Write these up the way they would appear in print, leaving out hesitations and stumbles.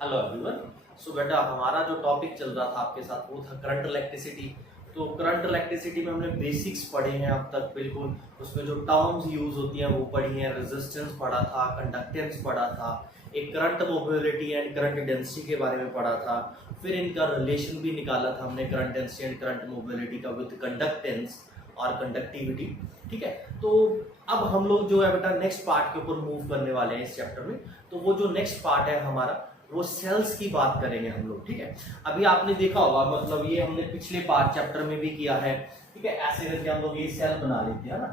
Hello everyone. सो बेटा हमारा जो टॉपिक चल रहा था आपके साथ वो था करंट इलेक्ट्रिसिटी। तो करंट इलेक्ट्रिसिटी में हमने बेसिक्स पढ़े हैं अब तक बिल्कुल। उसमें जो टर्म्स यूज होती हैं वो पढ़ी हैं, रेजिस्टेंस पढ़ा था, कंडक्टेंस पढ़ा था, एक current mobility and current density के बारे में पढ़ा था। फिर इनका रिलेशन भी निकाला था हमने current density and current mobility का विद कंडक्टेंस और कंडक्टिविटी। ठीक है, तो अब हम लोग जो है बेटा नेक्स्ट पार्ट के ऊपर मूव करने वाले हैं इस चैप्टर में। तो वो जो नेक्स्ट पार्ट है हमारा वो सेल्स की बात करेंगे हम लोग। ठीक है, अभी आपने देखा होगा, मतलब ये हमने पिछले पार्ट चैप्टर में भी किया है। ठीक है, ऐसे करके हम लोग ये सेल बना लेते हैं ना,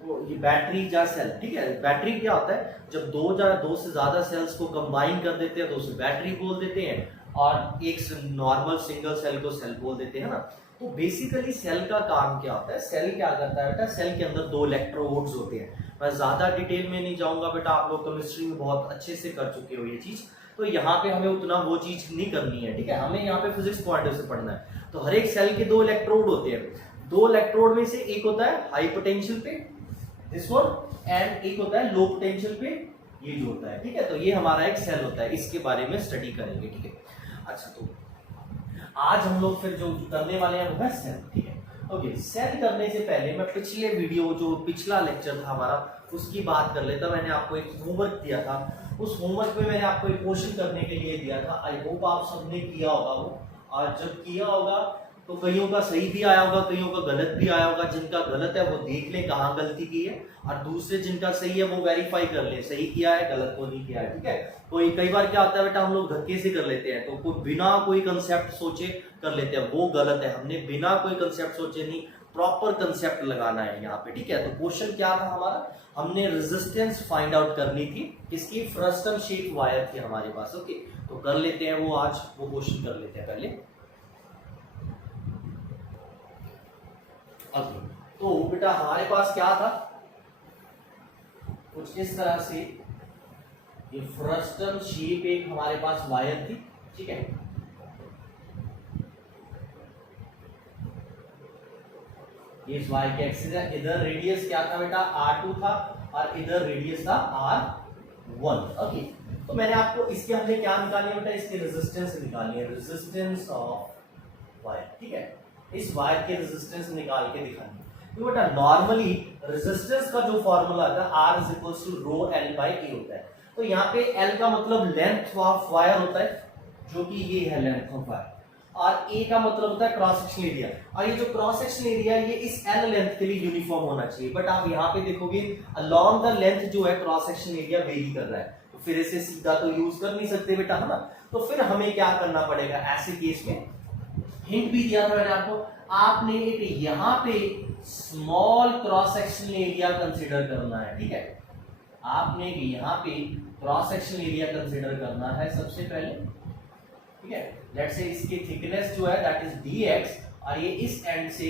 तो ये बैटरी या सेल। ठीक है, बैटरी क्या होता है, जब दो से ज्यादा सेल्स को कंबाइन कर देते हैं तो उसे बैटरी बोल देते हैं, और एक नॉर्मल सिंगल सेल को सेल बोल देते हैं ना। तो बेसिकली सेल का काम क्या होता है, सेल क्या करता है बेटा, सेल के अंदर दो इलेक्ट्रोड्स होते हैं। मैं ज्यादा डिटेल में नहीं जाऊंगा बेटा, आप लोग केमिस्ट्री में बहुत अच्छे से कर चुके हो ये चीज, तो यहाँ पे हमें उतना वो चीज नहीं करनी है। ठीक है, हमें यहाँ पे फिजिक्स पॉइंट ऑफ से पढ़ना है। तो हर एक सेल के दो इलेक्ट्रोड होते हैं, दो इलेक्ट्रोड में से एक होता है हाई पोटेंशियल पे, दिस वन, एंड एक होता है लो पोटेंशियल पे, ये जो होता है। ठीक है, तो ये हमारा एक सेल होता है, इसके बारे में स्टडी करेंगे। ठीक है, अच्छा तो आज हम लोग फिर जो करने वाले हैं वो है सेल। ठीक है, ओके, सेल करने से पहले मैं पिछले वीडियो जो पिछला लेक्चर था हमारा उसकी बात कर लेता। मैंने आपको एक होमवर्क दिया था, उस होमवर्क में मैंने आपको एक क्वेश्चन करने के लिए दिया था। आई होप आप सबने किया होगा वो, और जब किया होगा तो कईयों का सही भी आया होगा, कईयों का गलत भी आया होगा। जिनका गलत है वो देख ले कहाँ गलती की है, और दूसरे जिनका सही है वो वेरीफाई कर ले सही किया है गलत को नहीं किया है। ठीक है, तो कई बार क्या होता है बेटा, हम लोग धक्के से कर लेते हैं, तो कोई बिना कोई कंसेप्ट सोचे कर लेते हैं, वो गलत है। हमने बिना कोई कंसेप्ट सोचे नहीं, प्रॉपर कंसेप्ट लगाना है यहाँ पे। ठीक है, तो क्वेश्चन क्या था हमारा, हमने रेजिस्टेंस फाइंड आउट करनी थी, इसकी फ्रस्टम शेप वायर थी हमारे पास। ओके, तो कर लेते हैं वो, आज वो क्वेश्चन कर लेते हैं पहले। तो बेटा हमारे पास क्या था, कुछ इस तरह से ये फ्रस्टम शेप एक हमारे पास वायर थी। ठीक है, ये इस वायर के एक्सिस है, इधर रेडियस क्या था बेटा, R2 था, और इधर रेडियस था R1। ओके, तो मैंने आपको इसके हमने क्या निकाली है बेटा, इसकी रेजिस्टेंस निकाली है, रेजिस्टेंस ऑफ वायर। ठीक है, इस वायर की रेजिस्टेंस निकाल के दिखानी है। तो बेटा नॉर्मली रेजिस्टेंस का जो फॉर्मूला था R is equal to rho L by A होता है। तो यहाँ पे L का मतलब लेंथ ऑफ वायर होता है, जो कि ये है लेंथ ऑफ वायर, और ए का मतलब होता है क्रॉस सेक्शन एरिया। और ये जो क्रॉस सेक्शन एरिया है ये इस एल लेंथ के लिए यूनिफॉर्म होना चाहिए, बट आप यहाँ पे देखोगे अलोंग द लेंथ जो है क्रॉस सेक्शन एरिया वेरी कर रहा है, तो फिर इसे सीधा तो यूज कर नहीं सकते बेटा, है ना। तो फिर हमें क्या करना पड़ेगा ऐसे केस में, हिंट भी दिया था मैंने आपको, आपने एक यहाँ पे small cross section area consider करना है। ठीक है, आपने यहाँ पे क्रॉस सेक्शन एरिया कंसिडर करना है सबसे पहले। ठीक है, लेट्स से इसकी थिकनेस जो है दैट इज dx, और ये इस एंड से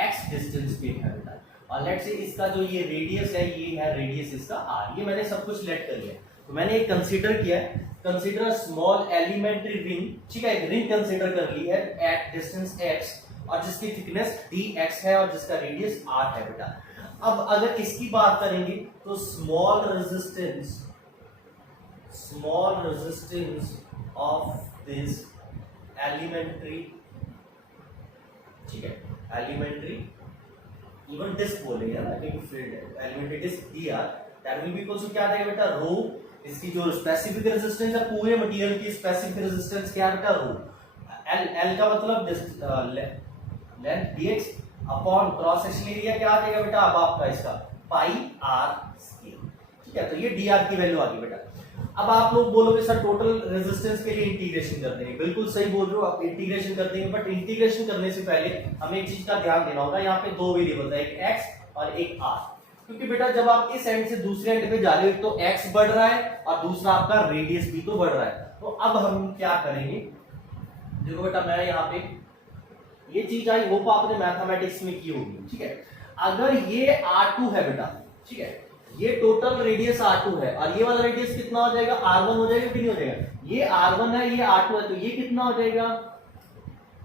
x डिस्टेंस पे है बेटा, और लेट्स से इसका जो ये रेडियस है ये है रेडियस इसका r। ये मैंने सब कुछ लेट कर लिया, तो मैंने एक कंसीडर किया है, कंसीडर स्मॉल एलिमेंट्री रिंग। ठीक है, एक रिंग कंसीडर कर ली है एट डिस्टेंस x, और जिसकी थिकनेस dx है और जिसका रेडियस r है बेटा। अब अगर इसकी बात करेंगे तो small resistance of this elementary, ठीक है, एलिमेंट्री इवन डिस्क बोलेंगे ना, क्योंकि फील्ड है elementary disc dr, that will be equal to क्या देगा बेटा, रो, इसकी जो स्पेसिफिक रेजिस्टेंस है पूरे मटेरियल की स्पेसिफिक रेजिस्टेंस क्या है बेटा, रो। l का मतलब length dx upon cross section area क्या आ जाएगा बेटा, अब आपका इसका पाई r स्क्वायर। ठीक है, तो ये dr की वैल्यू आ गई बेटा। अब आप लोग बोलोगे सर टोटल रेजिस्टेंस के लिए इंटीग्रेशन कर देंगे, बिल्कुल सही बोल रहे हो आप, इंटीग्रेशन कर देंगे, बट इंटीग्रेशन करने से पहले हमें एक चीज का ध्यान देना होगा, यहाँ पे दो वेरिएबल है, एक x और एक r। क्योंकि बेटा जब आप इस एंड से दूसरे एंड पे जा रहे हो तो x बढ़ रहा है और दूसरा आपका रेडियस भी तो बढ़ रहा है। तो अब हम क्या करेंगे, देखो बेटा मैं यहाँ पे ये चीज आई होप आपने मैथमेटिक्स में की होगी। ठीक है, अगर ये R2 है बेटा, ठीक है, ये टोटल रेडियस R2 है, और ये वाला रेडियस कितना हो जाएगा, R1 हो जाएगा कि नहीं हो जाएगा, ये R1 है ये R2 है, तो ये कितना हो जाएगा,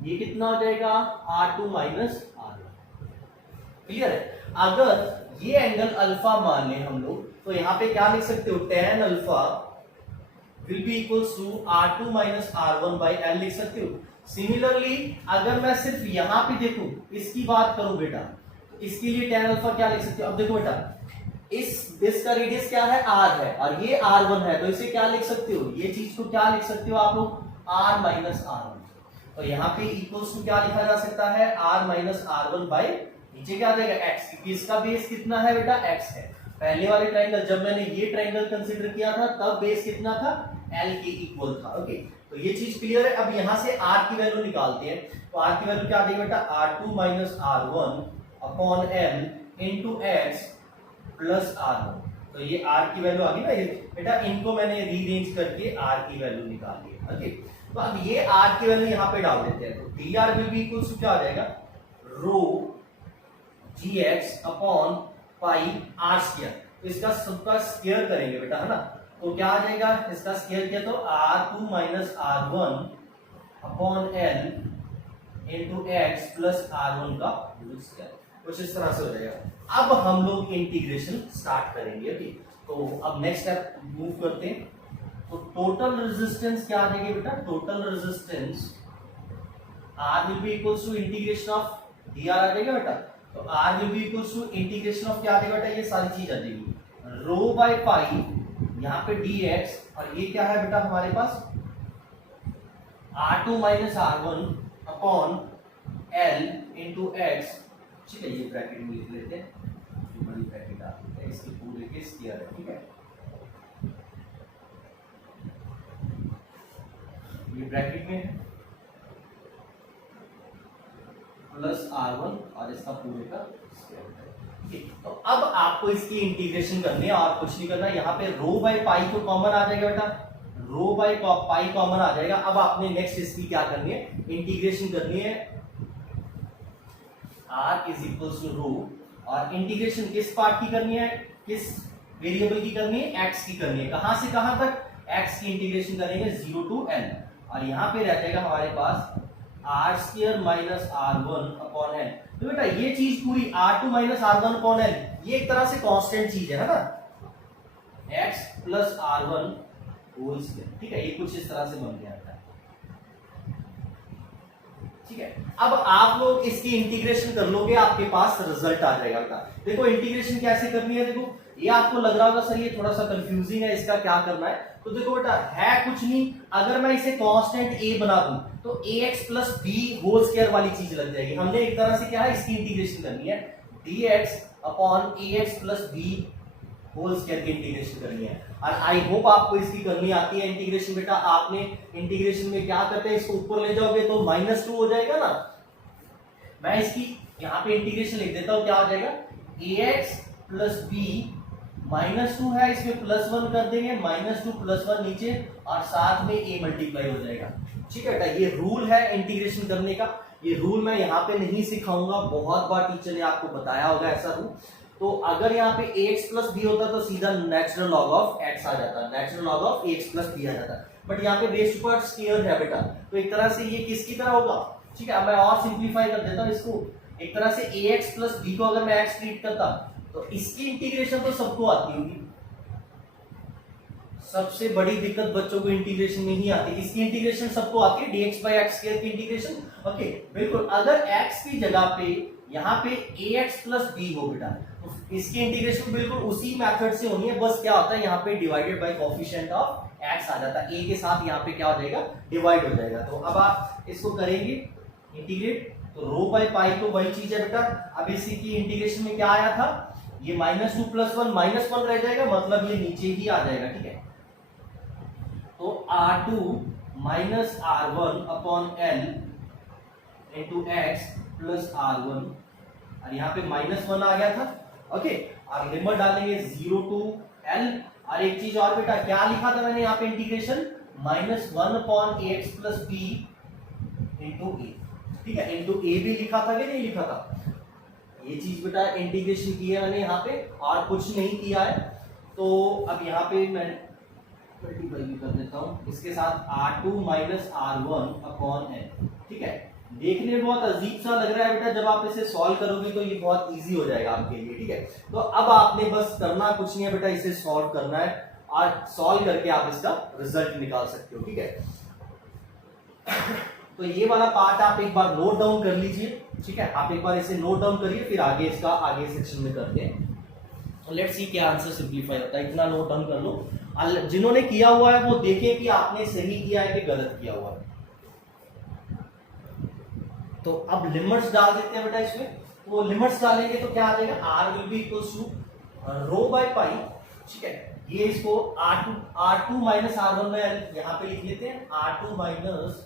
ये कितना हो जाएगा R2 माइनस R1। क्लियर है, अगर ये एंगल अल्फा मान लें हम लोग, तो यहाँ पे क्या लिख सकते हो, tan alpha will be equals to R2 minus R1 by L लिख सकते हो। सिमिलरली अगर मैं सिर्फ यहां पे देखूं, इसकी बात करूं बेटा, इसके लिए tan अल्फा क्या लिख सकते हो? अब देखो बेटा, इस डिस्क का रेडियस क्या है? R है और ये R1 है, तो इसे क्या लिख सकते हो? ये चीज को क्या लिख सकते हो आप लोग? R minus R1। तो यहाँ पे इक्वल्स टू क्या लिखा जा सकता है? R माइनस R1 बाई नीचे क्या आ जाएगा? X, क्योंकि इसका बेस कितना है बेटा? X है। पहले वाले ट्रायंगल, जब मैंने ये ट्रायंगल कंसीडर किया था तब बेस कितना था? L के इक्वल था। ओके, तो ये चीज क्लियर है। अब यहाँ से R की वैल्यू निकालते हैं, तो R की वैल्यू क्या आ जाएगी बेटा? R2 minus R1 upon L into X plus R1। तो ये R की वैल्यू आ गई ना, ये बेटा इनको मैंने रीअरेंज करके R की वैल्यू निकाली है। ओके, तो अब ये R की वैल्यू यहाँ पे डाल देते हैं, तो dr will be equals to क्या आ जाएगा? Rho gx upon pi r square. तो इसका सबका स्क्वायर करेंगे बेटा, है ना, तो क्या आ जाएगा? इसका स्क्वायर किया तो R2 minus R1 upon L into x plus R1 का होल स्क्वायर, कुछ इस तरह से हो जाएगा। अब हम लोग इंटीग्रेशन स्टार्ट करेंगे। ओके, तो अब नेक्स्ट स्टेप मूव करते हैं। तो टोटल रेजिस्टेंस क्या आ जाएगी बेटा? Total resistance R will be equals to integration of dr आ जाएगा बेटा। तो R will be equals to integration of क्या आ जाएगा बेटा? ये सारी चीज आ जाएगी, रो बाय पाई, यहाँ पे dx, और ये क्या है बेटा हमारे पास? R2 minus R1 upon L into x. ठीक है, ये ब्रैकेट में लिख लेते हैं, बड़ी ब्रैकेट आ रही है, इसके पूरे के स्क्वायर है। ठीक है, ये ब्रैकेट में है प्लस R1 और इसका पूरे का स्क्वायर। ठीक, तो अब आपको इसकी इंटीग्रेशन करनी है और कुछ नहीं करना। यहाँ पे रो बाय पाई तो कॉमन आ जाएगा बेटा, रो बाय पाई कॉमन आ जाएगा। अब आपने नेक्स्ट इसकी क्या करनी है? इंटीग्रेशन करनी है। R इज इक्वल्स टू रो, और इंटीग्रेशन किस पार्ट की करनी है? किस वेरिएबल की करनी है? x की करनी है। कहां से कहां तक? x की इंटीग्रेशन करेंगे 0 टू n, और यहां पे रह जाएगा हमारे पास R square minus R1 upon n। तो बेटा ये चीज पूरी R2 minus R1 upon n, ये एक तरह से कांस्टेंट चीज है ना, x plus R1 whole square. ठीक है, ये कुछ इस तरह से बन गया था। ठीक है, अब आप लोग इसकी इंटीग्रेशन कर लोगे, आपके पास रिजल्ट आ जाएगा बेटा। देखो इंटीग्रेशन कैसे करनी है, देखो ये आपको लग रहा होगा सर ये थोड़ा सा कंफ्यूजिंग है, इसका क्या करना है? तो देखो बेटा है कुछ नहीं, अगर मैं इसे कांस्टेंट a बना दूं तो ax plus b whole square वाली चीज लग जाएगी। हमने एक तरह से क्या है, इसकी इंटीग्रेशन करनी है, dx upon ax plus b whole square की इंटीग्रेशन करनी है। और आई होप आपको इसकी करनी आती है इंटीग्रेशन बेटा। आपने इंटीग्रेशन में क्या करते हैं, इसको ऊपर ले जाओगे तो -2 हो जाएगा ना। मैं इसकी यहाँ पे इंटीग्रेशन लिख देता हूँ, क्या हो जाएगा? ax प्लस b -2 है, इसमें +1 कर देंगे, -2 +1 नीचे, और साथ में a मल्टीप्लाई हो जाएगा। ठीक है बेटा, ये रूल है इंटीग्रेशन करने का। ये रूल मैं यहाँ पे नहीं सिखाऊंगा, बहुत बार टीचर ने आपको बताया होगा ऐसा रूल। तो अगर यहाँ पे ax प्लस b होता तो सीधा नेचुरल लॉग ऑफ x आ जाता, natural log of ax plus b आ जाता, बट यहाँ पे रेज्ड टू पावर स्क्वायर है बेटा, तो एक तरह से ये किसकी तरह होगा? ठीक है, मैं और सिंप्लीफाई कर देता हूँ इसको। एक तरह से ax प्लस b को अगर मैं x ट्रीट करता तो इसकी इंटीग्रेशन तो सबको आती होगी। सबसे बड़ी दिक्कत बच्चों को इंटीग्रेशन में ही आती है, इसकी इंटीग्रेशन सबको आती है, dx by x स्क्वायर की इंटीग्रेशन। ओके, बिल्कुल, अगर x की जगह पे यहाँ पे ax प्लस b हो बेटा, तो इसकी इंटीग्रेशन बिल्कुल उसी मेथड से होनी है, बस क्या होता है यहाँ पे divided by coefficient of x आ जाता है, a के साथ यहाँ पे क्या हो जाएगा? डिवाइड हो जाएगा। तो अब आप इसको करेंगे इंटीग्रेट, तो रो बाय पाई तो वही चीज है बेटा। अब इसी की इंटीग्रेशन में क्या आया था? ये -2 + 1 -1 रह जाएगा, मतलब ये नीचे ही आ जाएगा। ठीक है, तो R2 minus R1 upon L into x plus R1, और यहाँ पे -1 आ गया था। ओके, और लिमिट डालेंगे 0 टू L। और एक चीज और बेटा, क्या लिखा था मैंने यहाँ पे integration? -1 upon ax plus b into a। ठीक है, इंटू a भी लिखा था कि नहीं लिखा था? ये चीज बेटा इंटीग्रेशन की है मैंने यहाँ पे, और कुछ नहीं किया है। तो अब यहाँ पे मैं मल्टीप्लाई भी कर देता हूँ इसके साथ, R2 minus R1 upon n। ठीक है, देखने में बहुत अजीब सा लग रहा है बेटा, जब आप इसे सॉल्व करोगे तो ये बहुत इजी हो जाएगा आपके लिए। ठीक है, तो अब आपने बस करना कुछ नहीं है बेटा, इसे सॉल्व करना है। और सॉल्व करके आप इसका रिजल्ट निकाल सकते हो, ठीक है। तो ये वाला पार्ट आप एक बार नोट डाउन कर लीजिए, ठीक है, आप एक बार इसे नोट डाउन करिए, फिर आगे इसका आगे सेक्शन में करते हैं। लेट्स सी क्या आंसर सिंपलीफाई होता है, इतना नोट डाउन कर लो। जिन्होंने किया हुआ है वो देखें कि आपने सही किया है कि गलत किया हुआ है। तो अब लिमिट्स डाल देते हैं बेटा इसमें। तो लिमिट्स डालेंगे तो क्या आ जाएगा, r will be equals to rho by pi, ठीक है। ये इसको r2 minus r1 bye l यहां पे लिख लेते हैं, r2 minus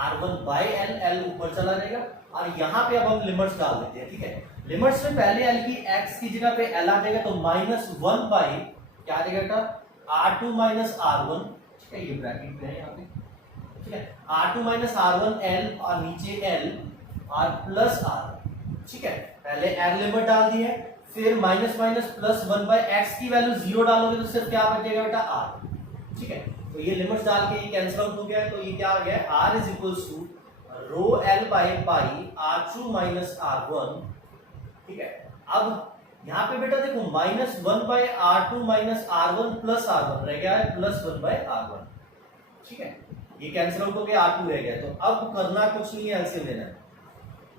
r1 bye l, l ऊपर चला जाएगा। और यहां पे अब हम लिमिट्स डाल देते हैं, ठीक है। लिमिट्स में पहले l की x की जगह पे l आ जाएगा, तो -1 बाय क्या आ जाएगा r2 माइनस r1, ठीक है, ये ब्रैकेट पे है यहाँ पे, ठीक है, r2 माइनस r1 l और नीचे l और प्लस r, ठीक है। पहले l लिमिट डाल दी है, फिर minus minus plus 1 by x की वैल्यू 0 डालोगे तो सिर्फ क्या बचेगा बेटा r, ठीक है। तो ये लिमिट्स डाल के ये कैंसिल आउट हो गया, तो ये क्या आ गया, r is equals to rho l by pi r2 minus r1, ठीक है। अब यहाँ पे बेटा देखो -1 bye r2 minus r1 plus r1 रह गया है +1 बाय r1, ठीक है। ये कैंसिल आउट हो गया, r2 रह गया। तो अब करना कुछ नहीं है, एलसीएम लेना है।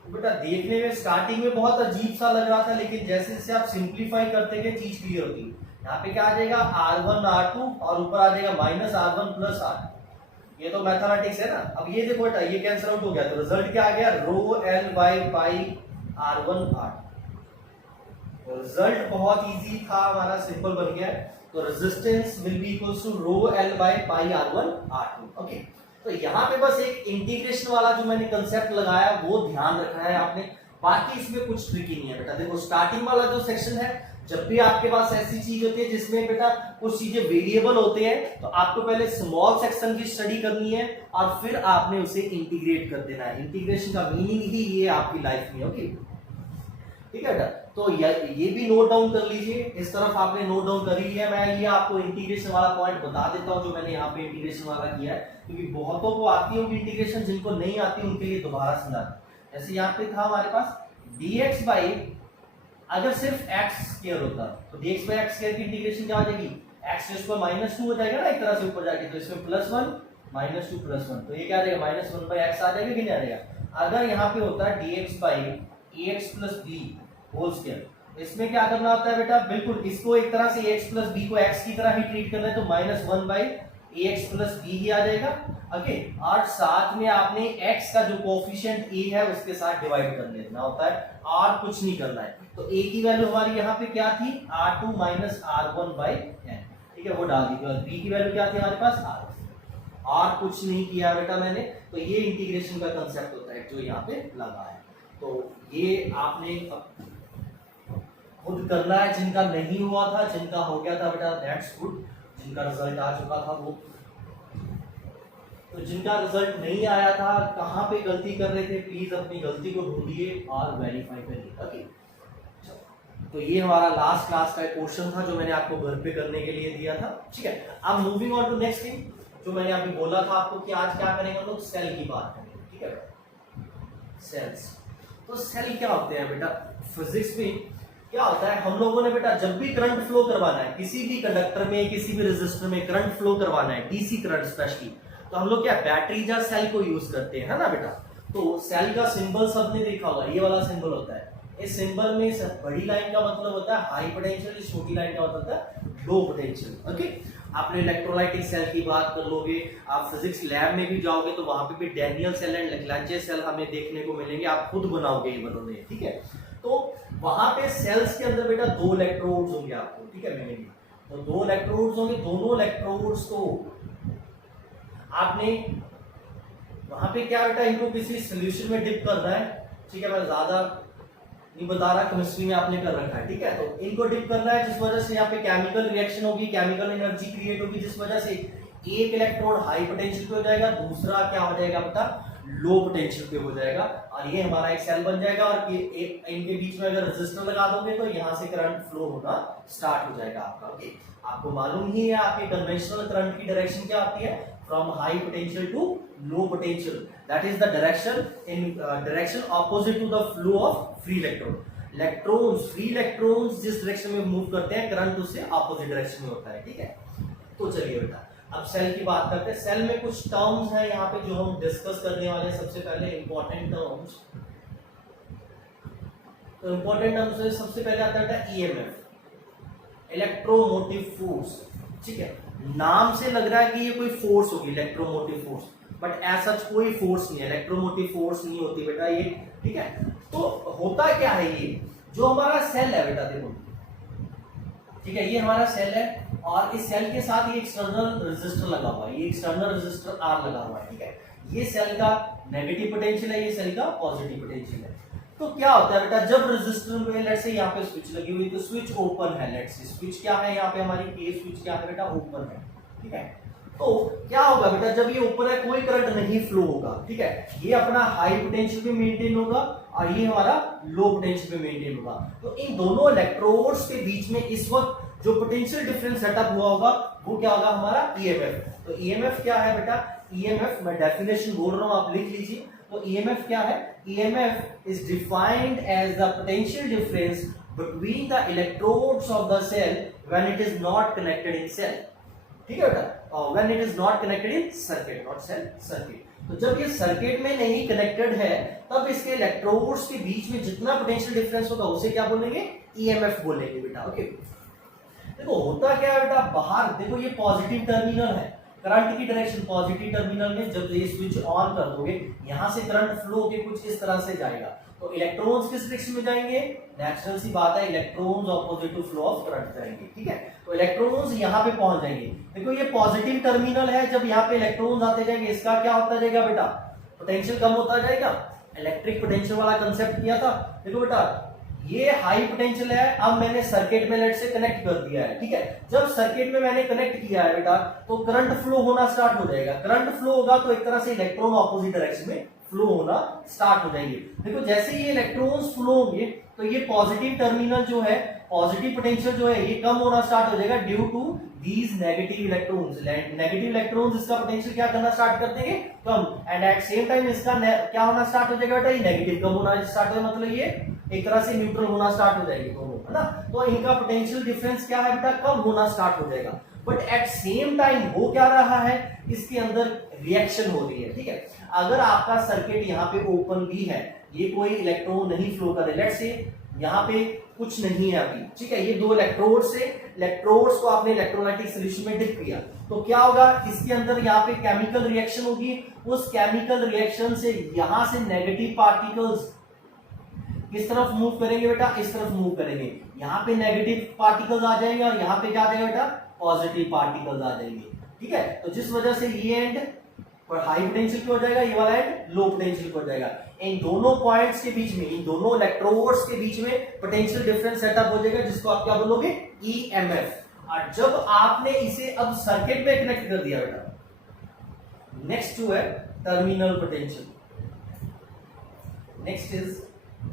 तो बेटा देखने में स्टार्टिंग में बहुत अजीब सा लग रहा था, लेकिन जैसे जैसे आप सिंप्लीफाई करते गए चीज क्लियर होती है। यहाँ पे क्या आ जाएगा r1 r2 और ऊपर आ जाएगा -r1 प्लस r, ये तो मैथमेटिक्स है ना। अब ये देखो बेटा ये कैंसिल आउट हो गया, तो रिजल्ट क्या आ गया, rho l by pi r1 r। Result बहुत इजी था हमारा, सिंपल बन गया है। तो resistance will be equals to rho l by pi r1 r2, okay. तो यहाँ पे बस एक इंटीग्रेशन वाला जो मैंने कंसेप्ट लगाया वो ध्यान रखना है आपने, बाकी इसमें कुछ ट्रिकी नहीं है बेटा। देखो स्टार्टिंग वाला जो सेक्शन है, जब भी आपके पास ऐसी चीज होती है जिसमें बेटा कुछ चीजें वेरिएबल होते हैं, तो आपको पहले स्मॉल सेक्शन की स्टडी करनी है और फिर आपने उसे इंटीग्रेट कर देना है। इंटीग्रेशन का मीनिंग ही ये आपकी लाइफ में, ओके, ठीक है बेटा। तो ये भी नोट डाउन कर लीजिए, इस तरफ आपने नोट डाउन कर ही लिया। मैं ये आपको इंटीग्रेशन वाला पॉइंट बता देता हूं जो मैंने यहाँ पे इंटीग्रेशन वाला किया है, क्योंकि बहुतों को आती होगी इंटीग्रेशन, जिनको नहीं आती उनके लिए दोबारा समझा। जैसे यहाँ पे था हमारे पास dx बाई, अगर सिर्फ x स्क्वायर होता तो dx बाई x स्क्वायर की इंटीग्रेशन क्या हो जाएगी, x स्क्वायर -2 हो जाएगा ना एक तरह से ऊपर जाके, तो इसमें +1 -2 +1, तो ये क्या आ जाएगा -1 बाई x आ जाएगा कि नहीं आ जाएगा। अगर यहाँ पे होता है dx by ax plus b whole square, इसमें क्या करना होता है बेटा, बिल्कुल इसको एक तरह से ax प्लस b को x की तरह ही ट्रीट करना है, तो -1 बाई ax प्लस b ही आ जाएगा, ओके। और साथ में आपने x का जो कोफिशिएंट a है उसके साथ डिवाइड कर लेना होता है, और कुछ नहीं करना है। तो a की वैल्यू हमारी यहाँ पे क्या थी, r2 minus r1 by n, ठीक है, वो डाल दी। और b की वैल्यू क्या थी हमारे पास r, और कुछ नहीं किया बेटा मैंने। तो ये इंटीग्रेशन का कंसेप्ट होता है जो यहाँ पे लगा है। तो ये आपने खुद करना है, जिनका नहीं हुआ था, जिनका हो गया था बेटा दैट्स गुड, जिनका रिजल्ट आ चुका था वो। तो जिनका रिजल्ट नहीं आया था, कहाँ पे गलती कर रहे थे, प्लीज अपनी गलती को ढूंढिए और वेरीफाई करिए, ओके। तो ये हमारा लास्ट क्लास का एक क्वेश्चन था जो मैंने आपको घर पे करने के लिए दिया था, ठीक है। अब moving on to next thing, जो मैंने अभी बोला था आपको कि आज क्या करेंगे हम लोग, सेल की बात करेंगे, ठीक है। सेल्स, तो सेल क्या होते हैं बेटा, फिजिक्स में क्या होता है, हम लोगों ने बेटा जब भी करंट फ्लो करवाना है किसी भी कंडक्टर में, किसी भी रेजिस्टर में करंट फ्लो करवाना है, डीसी करंट स्पेशली, तो हम लोग क्या बैटरी या सेल को यूज करते हैं, है ना बेटा। तो सेल का सिंबल सबने देखा होगा, ये वाला सिंबल होता है। इस सिंबल में बड़ी लाइन का मतलब होता है हाई पोटेंशियल, छोटी लाइन का मतलब होता है लो पोटेंशियल, ओके। आपने इलेक्ट्रोलाइटिक सेल की बात कर लोगे, आप फिजिक्स लैब में भी जाओगे तो वहां पे भी डैनियल सेल एंड लैग्रांजे सेल हमें देखने को मिलेंगे, आप खुद बनाओगे ये बनोगे, ठीक है। तो वहां पे सेल्स के अंदर बेटा 2 इलेक्ट्रोड्स होंगे आपको, ठीक है, मिलेंगे। तो 2 इलेक्ट्रोड्स होंगे, दोनों इलेक्ट्रोड्स को आपने वहां पे क्या बेटा इनको किसी सॉल्यूशन में डिप करना है, ठीक है। मैं ज्यादा नहीं बता रहा, केमिस्ट्री में आपने कर रखा है, ठीक है। तो इनको डिप करना है, जिस वजह से यहाँ पे केमिकल रिएक्शन होगी, केमिकल एनर्जी क्रिएट होगी, जिस वजह से एक इलेक्ट्रोड हाई पोटेंशियल पे हो जाएगा, दूसरा क्या हो जाएगा बेटा लो पोटेंशियल पे हो जाएगा, और ये हमारा एक सेल बन जाएगा। और इनके बीच में अगर रेजिस्टर लगा दोगे तो यहाँ से करंट फ्लो होना स्टार्ट हो जाएगा आपका, ओके। आपको मालूम ही है आपके कन्वेंशनल करंट की डायरेक्शन क्या आती है, from high potential to low potential, that is the direction in direction opposite to the flow of free electron. Electrons, free electrons जिस डायरेक्शन में मूव करते हैं, करंट उससे ऑपोजिट डायरेक्शन में होता है, ठीक है। तो चलिए बेटा अब सेल की बात करते हैं। सेल में कुछ टर्म्स हैं यहाँ पे जो हम डिस्कस करने वाले हैं। सबसे पहले इंपॉर्टेंट टर्म्स, तो इंपॉर्टेंट टर्म्स में सबसे पहले आता है ईएमएफ, इलेक्ट्रोमोटिव फोर्स, ठीक है। नाम से लग रहा है कि ये कोई फोर्स होगी, इलेक्ट्रोमोटिव फोर्स, बट ऐसा कोई फोर्स नहीं है, इलेक्ट्रोमोटिव फोर्स नहीं होती बेटा ये, ठीक है। तो होता क्या है, ये जो हमारा सेल है बेटा देखो, ठीक है, ये हमारा सेल है और इस सेल के साथ ये एक्सटर्नल रेजिस्टर लगा हुआ है, ये एक्सटर्नल रेजिस्टर आर लगा हुआ है, ठीक है। ये सेल का नेगेटिव पोटेंशियल है, ये सेल का पॉजिटिव पोटेंशियल है। तो क्या होता है बेटा, जब रेजिस्टर में लेट्स से यहाँ पे स्विच लगी हुई, तो स्विच ओपन है, लेट्स से स्विच क्या है यहाँ पे हमारी के स्विच क्या है बेटा, ओपन है, ठीक है। तो क्या होगा बेटा, जब ये ओपन है कोई करंट नहीं फ्लो होगा, ठीक है। ये अपना हाई पोटेंशियल पे मेंटेन होगा और ये हमारा लो पोटेंशियल पे मेंटेन होगा। तो इन दोनों इलेक्ट्रोड्स के बीच में इस वक्त जो पोटेंशियल डिफरेंस सेटअप हुआ होगा वो क्या होगा, हमारा ईएमएफ। तो ईएमएफ क्या है बेटा, ईएमएफ मैं डेफिनेशन बोल रहा हूं, आप लिख लीजिए। तो ईएमएफ क्या है, EMF is defined as the potential difference between the electrodes of the cell when it is not connected in cell, ठीक है बेटा, when it is not connected in circuit, not cell, circuit. तो जब ये circuit में नहीं connected है तब इसके इलेक्ट्रोड्स के बीच में जितना पोटेंशियल डिफरेंस होगा उसे क्या बोलेंगे, ईएमएफ बोलेंगे बेटा, ओके। देखो होता क्या है बेटा, बाहर देखो ये पॉजिटिव टर्मिनल है, करंट की डायरेक्शन पॉजिटिव टर्मिनल में, जब ये स्विच ऑन कर दोगे यहां से करंट फ्लो होके कुछ इस तरह से जाएगा। तो इलेक्ट्रॉन्स किस डायरेक्शन में जाएंगे, नेचुरल सी बात है, electrons opposite to flow of current जाएंगे, ठीक है। तो इलेक्ट्रॉन्स यहां पे पहुंच जाएंगे। देखो ये पॉजिटिव टर्मिनल है, जब यहाँ पे इलेक्ट्रॉन्स आते जाएंगे इसका क्या होता जाएगा बेटा, पोटेंशियल कम होता जाएगा। इलेक्ट्रिक पोटेंशियल वाला कंसेप्ट किया था, देखो बेटा ये हाई पोटेंशियल है, अब मैंने सर्किट में लेट से कनेक्ट कर दिया है, ठीक है। जब सर्किट में मैंने कनेक्ट किया है बेटा तो करंट फ्लो होना स्टार्ट हो जाएगा। करंट फ्लो होगा तो एक तरह से इलेक्ट्रॉन ऑपोजिट डायरेक्शन में फ्लो होना स्टार्ट हो जाएंगे। देखो जैसे ये इलेक्ट्रॉन्स फ्लो होंगे तो ये पॉजिटिव टर्मिनल जो है, पॉजिटिव पोटेंशियल जो है ये कम होना स्टार्ट हो जाएगा due to these negative electrons. Negative electrons इसका पोटेंशियल क्या करना स्टार्ट कर देंगे, कम, एंड एट सेम टाइम इसका क्या होना स्टार्ट हो जाएगा बेटा, ये नेगेटिव कम होना स्टार्ट हो, मतलब ये एक तरह से न्यूट्रल होना स्टार्ट हो जाएगी दोनों, है ना। तो इनका पोटेंशियल डिफरेंस क्या है बेटा, कम होना स्टार्ट हो जाएगा। बट एट सेम टाइम हो क्या रहा है, इसके अंदर रिएक्शन हो रही है, ठीक है। अगर आपका सर्किट यहाँ पे ओपन भी है, ये कोई इलेक्ट्रॉन नहीं फ्लो कर रहे, लेट्स से यहाँ पे कुछ नहीं है अभी, ठीक है, ये दो इलेक्ट्रोड्स से, इलेक्ट्रोड्स को आपने इलेक्ट्रोलाइटिक सॉल्यूशन में डिप किया, तो क्या होगा, इसके अंदर यहाँ पे केमिकल रिएक्शन होगी। उस केमिकल रिएक्शन से यहाँ से नेगेटिव पार्टिकल्स किस तरफ मूव करेंगे बेटा, इस तरफ मूव करेंगे। यहाँ पे नेगेटिव पार्टिकल्स आ जाएंगे और यहाँ पे क्या आ जाएगा बेटा, पॉजिटिव पार्टिकल्स आ जाएंगे, ठीक है। तो जिस वजह से ये एंड पर हाई पोटेंशियल पे हो जाएगा, ये वाला एंड लो पोटेंशियल पे हो जाएगा। इन दोनों पॉइंट्स के बीच में, इन दोनों इलेक्ट्रोड्स के बीच में पोटेंशियल डिफरेंस सेटअप हो जाएगा, जिसको आप क्या बोलोगे, ईएमएफ। और जब आपने इसे अब सर्किट में कनेक्ट कर दिया बेटा, नेक्स्ट टू है terminal potential, next is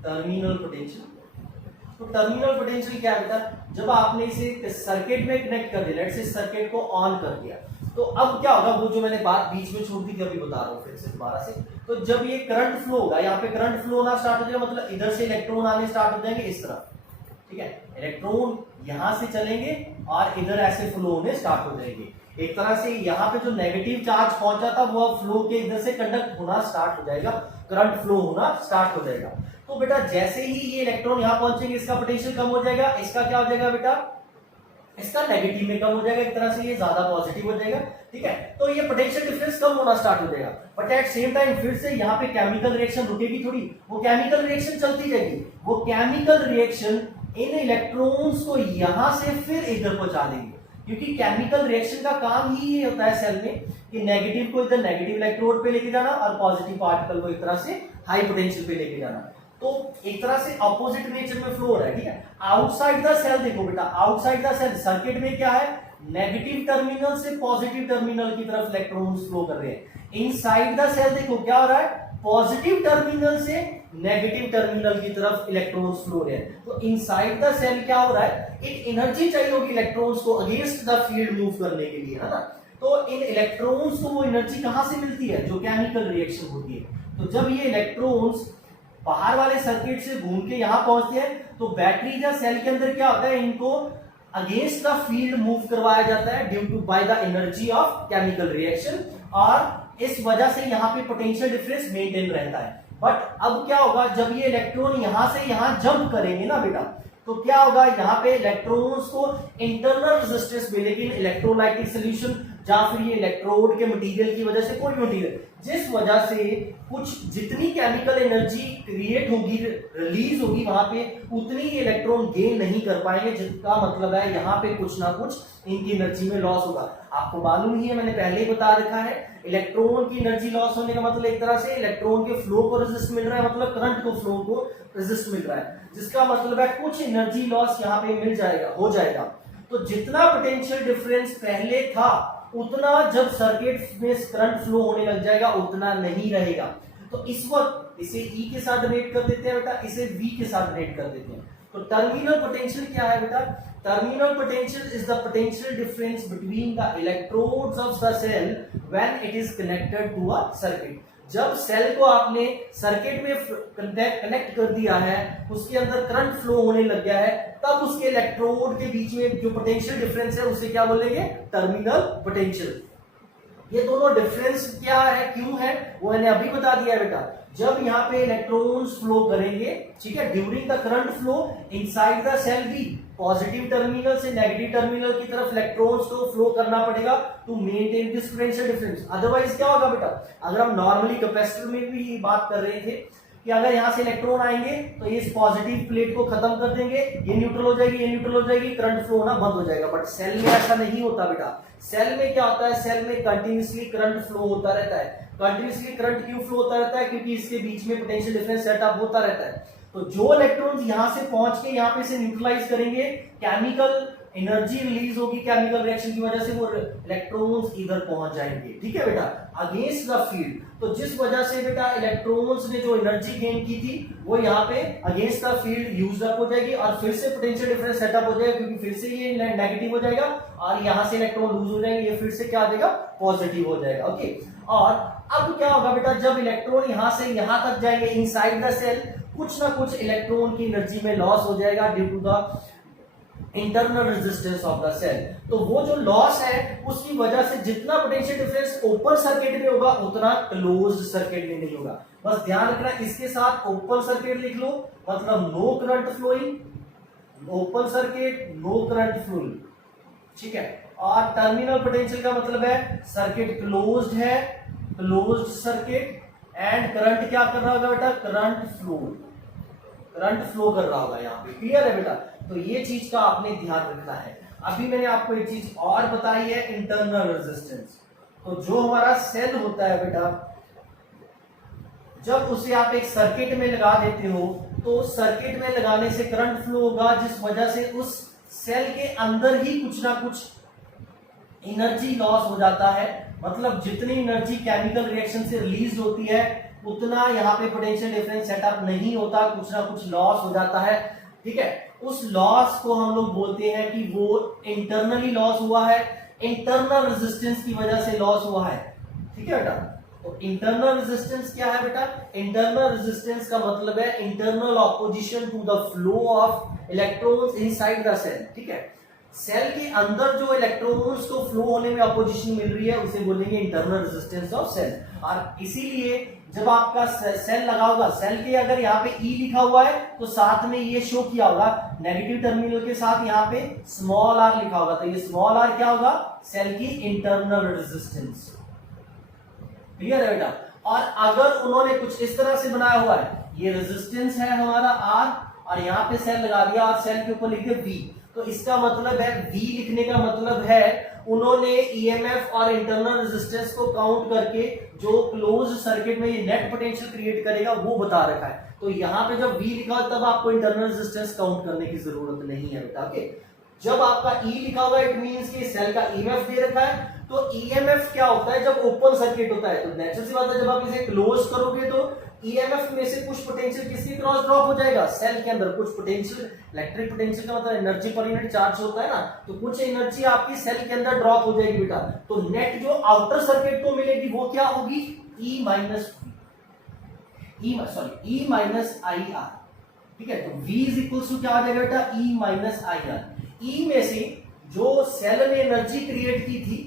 terminal potential. तो टर्मिनल पोटेंशियल क्या है बेटा, जब आपने इसे सर्किट में कनेक्ट कर दिया, लेट्स से सर्किट को ऑन कर दिया, तो अब क्या होगा, वो जो मैंने बात बीच में छोड़ दी थी अभी बता रहा हूं फिर से दोबारा से। तो जब ये करंट फ्लो होगा, यहाँ पे करंट फ्लो होना स्टार्ट हो जाएगा, मतलब इधर से इलेक्ट्रॉन आने स्टार्ट हो जाएंगे इस तरफ, ठीक है। इलेक्ट्रॉन यहां से चलेंगे और इधर ऐसे फ्लो होने स्टार्ट हो जाएंगे। एक तरह से यहाँ पे जो नेगेटिव चार्ज पहुंचा था वो फ्लो के इधर से कंडक्ट होना स्टार्ट हो जाएगा, करंट फ्लो होना स्टार्ट हो जाएगा। तो बेटा जैसे ही ये इलेक्ट्रॉन यहां पहुंचेंगे, इसका पोटेंशियल कम हो जाएगा, इसका क्या हो जाएगा बेटा, इसका नेगेटिव में कम हो जाएगा, एक तरह से ये ज्यादा पॉजिटिव हो जाएगा, ठीक है। तो ये पोटेंशियल डिफरेंस कम होना स्टार्ट हो जाएगा। बट एट सेम टाइम फिर से यहाँ पे केमिकल रिएक्शन रुकेगी थोड़ी, वो केमिकल रिएक्शन चलती जाएगी। वो केमिकल रिएक्शन इन इलेक्ट्रॉन्स को यहां से फिर इधर पहुंचा देंगे, क्योंकि केमिकल रिएक्शन का काम ही ये होता है सेल में कि नेगेटिव को इधर नेगेटिव इलेक्ट्रोड पे लेके जाना और पॉजिटिव पार्टिकल को एक तरह से हाई पोटेंशियल पे लेके जाना। तो एक तरह से अपोजिट नेचर में फ्लो हो रहा है, ठीक है। आउटसाइड द सेल देखो बेटा, आउटसाइड द सेल सर्किट में क्या है, नेगेटिव टर्मिनल से पॉजिटिव टर्मिनल की तरफ इलेक्ट्रॉन्स फ्लो कर रहे हैं। इनसाइड द सेल देखो क्या हो रहा है, पॉजिटिव टर्मिनल से नेगेटिव टर्मिनल की तरफ इलेक्ट्रॉन्स फ्लो हो रहे हैं। तो इनसाइड द सेल क्या हो रहा है, एक एनर्जी चाहिए होगी इलेक्ट्रॉन्स को अगेंस्ट द फील्ड मूव करने के लिए, है ना। तो इन इलेक्ट्रॉन्स को वो एनर्जी कहां से मिलती है, जो केमिकल रिएक्शन होती है। तो जब ये इलेक्ट्रॉन्स बाहर वाले सर्किट से घूम के यहाँ पहुंचते हैं, तो बैटरी या सेल के अंदर क्या होता है, इनको अगेंस्ट द फील्ड मूव करवाया जाता है due to by the energy of chemical reaction, और इस वजह से यहाँ पे पोटेंशियल डिफरेंस मेंटेन रहता है। बट अब क्या होगा, जब ये इलेक्ट्रॉन यहां से यहां जंप करेंगे ना बेटा, तो क्या होगा, यहाँ पे इलेक्ट्रॉन्स को इंटरनल रेजिस्टेंस मिलेगी इलेक्ट्रोलाइटिक सोल्यूशन, या फिर ये इलेक्ट्रोड के मटेरियल की वजह से, कोई मटेरियल जिस वजह से कुछ जितनी केमिकल एनर्जी क्रिएट होगी, रिलीज होगी वहां पे, उतनी इलेक्ट्रॉन गेन नहीं कर पाएंगे, जिसका मतलब है यहाँ पे कुछ ना कुछ इनकी एनर्जी में लॉस होगा। आपको मालूम ही है, मैंने पहले ही बता रखा है, इलेक्ट्रॉन की एनर्जी लॉस होने का मतलब एक तरह से इलेक्ट्रॉन के फ्लो को रेजिस्ट मिल रहा है, मतलब करंट को फ्लो को रेजिस्ट मिल रहा है, जिसका मतलब है कुछ एनर्जी लॉस यहाँ पे मिल जाएगा, हो जाएगा। तो जितना पोटेंशियल डिफरेंस पहले था, उतना जब सर्किट में करंट फ्लो होने लग जाएगा उतना नहीं रहेगा। तो इस वक्त इसे E के साथ रिलेट कर देते हैं बेटा, इसे V के साथ रिलेट कर देते हैं। तो टर्मिनल पोटेंशियल क्या है बेटा, terminal potential is the potential difference between the electrodes of the cell when it is connected to a circuit. जब सेल को आपने सर्किट में कनेक्ट कर दिया है, उसके अंदर करंट फ्लो होने लग गया है, तब उसके इलेक्ट्रोड के बीच में जो पोटेंशियल डिफरेंस है उसे क्या बोलेंगे, टर्मिनल पोटेंशियल। ये दोनों डिफरेंस क्या है, क्यों है, वो मैंने अभी बता दिया बेटा। जब यहाँ पे इलेक्ट्रॉन्स फ्लो करेंगे, ठीक है, during the current flow inside the cell भी पॉजिटिव टर्मिनल से नेगेटिव टर्मिनल की तरफ इलेक्ट्रॉन्स को फ्लो करना पड़ेगा to maintain this potential difference. Otherwise क्या होगा बेटा, अगर हम नॉर्मली कैपेसिटर में भी बात कर रहे थे कि अगर यहां से इलेक्ट्रॉन आएंगे तो ये इस पॉजिटिव प्लेट को खत्म कर देंगे, ये न्यूट्रल हो जाएगी, ये न्यूट्रल हो जाएगी, करंट फ्लो होना बंद हो जाएगा। बट सेल में ऐसा नहीं होता बेटा। सेल में क्या होता है, सेल में कंटिन्यूअसली करंट फ्लो होता रहता है। कंटिन्यूअसली करंट क्यों फ्लो होता रहता है, क्योंकि इसके बीच में पोटेंशियल डिफरेंस सेटअप होता रहता है। तो जो इलेक्ट्रॉन्स यहां से पहुंच के यहाँ पे से न्यूट्रलाइज करेंगे, केमिकल एनर्जी रिलीज होगी केमिकल रिएक्शन की वजह से, वो इलेक्ट्रॉन्स इधर पहुंच जाएंगे, ठीक है बेटा, अगेंस्ट द फील्ड। तो जिस वजह से बेटा इलेक्ट्रॉन्स ने जो एनर्जी गेन की थी वो यहाँ पे against the field use up हो जाएगी, और फिर से पोटेंशियल डिफरेंस सेटअप हो जाएगा, क्योंकि फिर से ये नेगेटिव हो जाएगा और यहाँ से इलेक्ट्रॉन लूज हो जाएंगे, ये फिर से क्या देगा, पॉजिटिव हो जाएगा। ओके, और अब क्या होगा बेटा, जब इलेक्ट्रॉन यहाँ से यहाँ तक जाएंगे इनसाइड द सेल, कुछ ना कुछ इलेक्ट्रॉन की एनर्जी में लॉस हो जाएगा due to the internal resistance of the cell. तो वो जो लॉस है उसकी वजह से जितना पोटेंशियल डिफरेंस ओपन सर्किट में होगा उतना क्लोज्ड सर्किट में नहीं होगा। बस ध्यान रखना, इसके साथ ओपन सर्किट लिख लो, मतलब no current flowing, open circuit no current flowing, ठीक है। और टर्मिनल पोटेंशियल का मतलब है सर्किट क्लोज्ड है, क्लोज्ड सर्किट, एंड करंट क्या कर रहा होगा बेटा, करंट फ्लो कर रहा होगा यहाँ पे। क्लियर है बेटा, तो ये चीज का आपने ध्यान रखना है। अभी मैंने आपको एक चीज और बताई है, इंटरनल रेजिस्टेंस। तो जो हमारा सेल होता है बेटा, जब उसे आप एक सर्किट में लगा देते हो तो सर्किट में लगाने से करंट फ्लो होगा, जिस वजह से उस सेल के अंदर ही कुछ ना कुछ एनर्जी लॉस हो जाता है। मतलब जितनी एनर्जी केमिकल रिएक्शन से रिलीज होती है उतना यहाँ पे पोटेंशियल डिफरेंस सेटअप नहीं होता, कुछ ना कुछ लॉस हो जाता है, ठीक है। उस लॉस को हम लोग बोलते हैं कि वो इंटरनली लॉस हुआ है, इंटरनल रेजिस्टेंस की वजह से लॉस हुआ है, ठीक है बेटा। तो इंटरनल रेजिस्टेंस क्या है बेटा, इंटरनल रेजिस्टेंस का मतलब है internal opposition to the flow of electrons inside the cell, ठीक है। सेल के अंदर जो इलेक्ट्रॉन्स को फ्लो होने में अपोजिशन मिल रही है उसे बोलेंगे इंटरनल रेजिस्टेंस ऑफ सेल। और इसीलिए जब आपका सेल लगा होगा, सेल के अगर यहाँ पे E लिखा हुआ है तो साथ में ये शो किया होगा, नेगेटिव टर्मिनल के साथ यहाँ पे स्मॉल r लिखा होगा, तो ये स्मॉल r क्या होगा, सेल की इंटरनल रेजिस्टेंस। क्लियर है बेटा। और अगर उन्होंने कुछ इस तरह से बनाया हुआ है, ये रेजिस्टेंस है हमारा R और यहाँ पे सेल लगा दिया और सेल के ऊपर लिख दिया V, तो इसका मतलब है V लिखने का मतलब है उन्होंने ईएमएफ और इंटरनल रेजिस्टेंस को काउंट करके जो क्लोज सर्किट में ये नेट पोटेंशियल क्रिएट करेगा वो बता रखा है। तो यहाँ पे जब V लिखा हो तब आपको इंटरनल रेजिस्टेंस काउंट करने की जरूरत नहीं है बेटा। ओके, जब आपका E लिखा होगा इट मींस कि सेल का ईएमएफ दे रखा है। तो ईएमएफ क्या होता है, जब ओपन सर्किट होता है तो नेचुरल सी बात है जब आप इसे क्लोज करोगे तो ईएमएफ में से कुछ पोटेंशियल किसके क्रॉस ड्रॉप हो जाएगा, सेल के अंदर कुछ पोटेंशियल, इलेक्ट्रिक पोटेंशियल का मतलब एनर्जी पर यूनिट चार्ज होता है ना, तो कुछ एनर्जी आपकी सेल के अंदर ड्रॉप हो जाएगी बेटा। तो नेट जो आउटर सर्किट को मिलेगी वो क्या होगी, E minus V। E minus I R, ठीक है। तो V इज इक्वल टू क्या आ जाएगा बेटा, E माइनस आई आर। ई में से जो सेल ने एनर्जी क्रिएट की थी,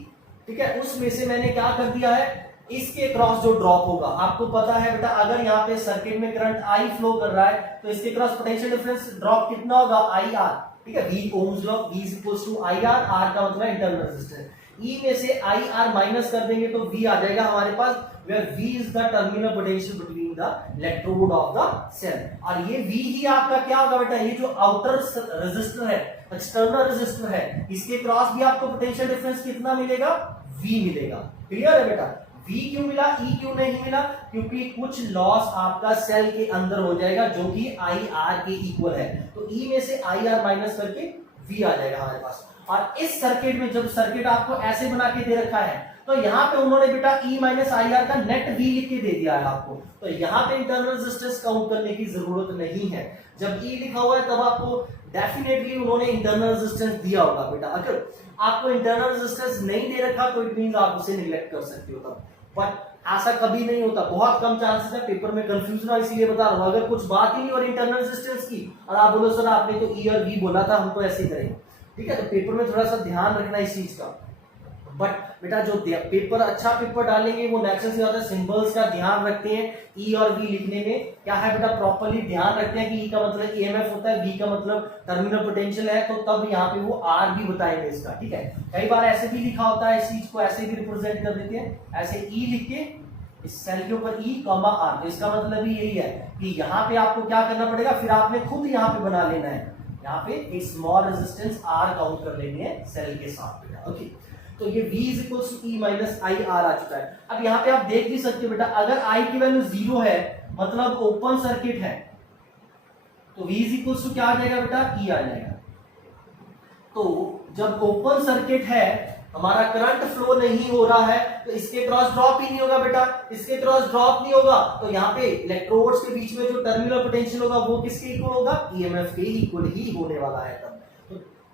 ठीक है, उसमें से मैंने क्या कर दिया है, इसके क्रॉस जो ड्रॉप होगा, आपको पता है बेटा अगर यहाँ पे सर्किट में करंट I फ्लो कर रहा है तो इसके क्रॉस पोटेंशियल डिफरेंस ड्रॉप कितना होगा, IR, ठीक है। V Ohm's law, V is equal to IR, R का मतलब इंटरनल रेजिस्टेंस। E में से IR माइनस कर देंगे तो V आ जाएगा हमारे पास, where V is the terminal potential between the electrode of the cell। और ये V ही आपका क्या होगा बेटा, ये जो आउटर रेजिस्टर है, एक्सटर्नल रेजिस्टर है, इसके क्रॉस भी आपको पोटेंशियल डिफरेंस कितना मिलेगा, V मिलेगा। क्लियर है बेटा। V क्यों मिला, E क्यों नहीं मिला, क्योंकि कुछ लॉस आपका सेल के अंदर हो जाएगा जो कि IR के इक्वल है। तो E में से IR माइनस करके V आ जाएगा हमारे पास। और इस सर्किट में जब सर्किट आपको ऐसे बना के दे रखा है तो यहाँ पे उन्होंने बेटा E माइनस आई आर का नेट V लिख के दे दिया है आपको, तो यहाँ पे इंटरनल रेजिस्टेंस काउंट करने की जरूरत नहीं है। जब E लिखा हुआ है तब आपको डेफिनेटली उन्होंने इंटरनल रेजिस्टेंस दिया होगा बेटा। अगर आपको इंटरनल रेजिस्टेंस नहीं दे रखा तो इट मींस आप उसे निग्लेक्ट कर सकते हो तब, बट ऐसा कभी नहीं होता, बहुत कम चांसेस है, पेपर में कंफ्यूजन है इसलिए बता रहा हूं। अगर कुछ बात ही नहीं और इंटरनल रेजिस्टेंस की और आप बोलो सर आपने तो E और V बोला था, हम तो ऐसे ही करेंगे, ठीक है। तो पेपर में थोड़ा सा ध्यान रखना इस चीज का। बट बेटा जो पेपर अच्छा पेपर डालेंगे वो नेचुरल से ज्यादा सिंबल्स का ध्यान रखते हैं, ई और वी लिखने में क्या है बेटा, प्रॉपर्ली ध्यान रखते हैं कि ई का मतलब ईएमएफ होता है, वी का मतलब टर्मिनल पोटेंशियल है, तो तब यहाँ पे वो आर भी बताएंगे इसका, ठीक है। कई बार ऐसे भी लिखा होता है, इस चीज को ऐसे भी रिप्रेजेंट कर देते हैं, ऐसे ई लिख के इस सेल के ऊपर ई कॉमा आर, तो इसका मतलब भी यही है कि यहाँ पे आपको क्या करना पड़ेगा, फिर आपने खुद यहाँ पे बना लेना है, यहाँ पे एक स्मॉल रेजिस्टेंस आर काउंट कर लेनी है सेल के साथ बेटा, ओके। तो ये V is equal to E minus I R आ चुका है। अब यहाँ पे आप देख भी सकते हो बेटा, अगर I की वैल्यू 0 है मतलब ओपन सर्किट है, तो V इज इक्वल टू क्या आ जाएगा बेटा, E आ जाएगा। तो जब ओपन सर्किट है, हमारा करंट फ्लो नहीं हो रहा है, तो इसके क्रॉस ड्रॉप ही नहीं होगा बेटा, इसके क्रॉस ड्रॉप नहीं होगा, तो यहाँ पे इलेक्ट्रोड्स के बीच में जो टर्मिनल पोटेंशियल होगा वो किसके इक्वल होगा, ईएमएफ के इक्वल ही होने वाला है तब,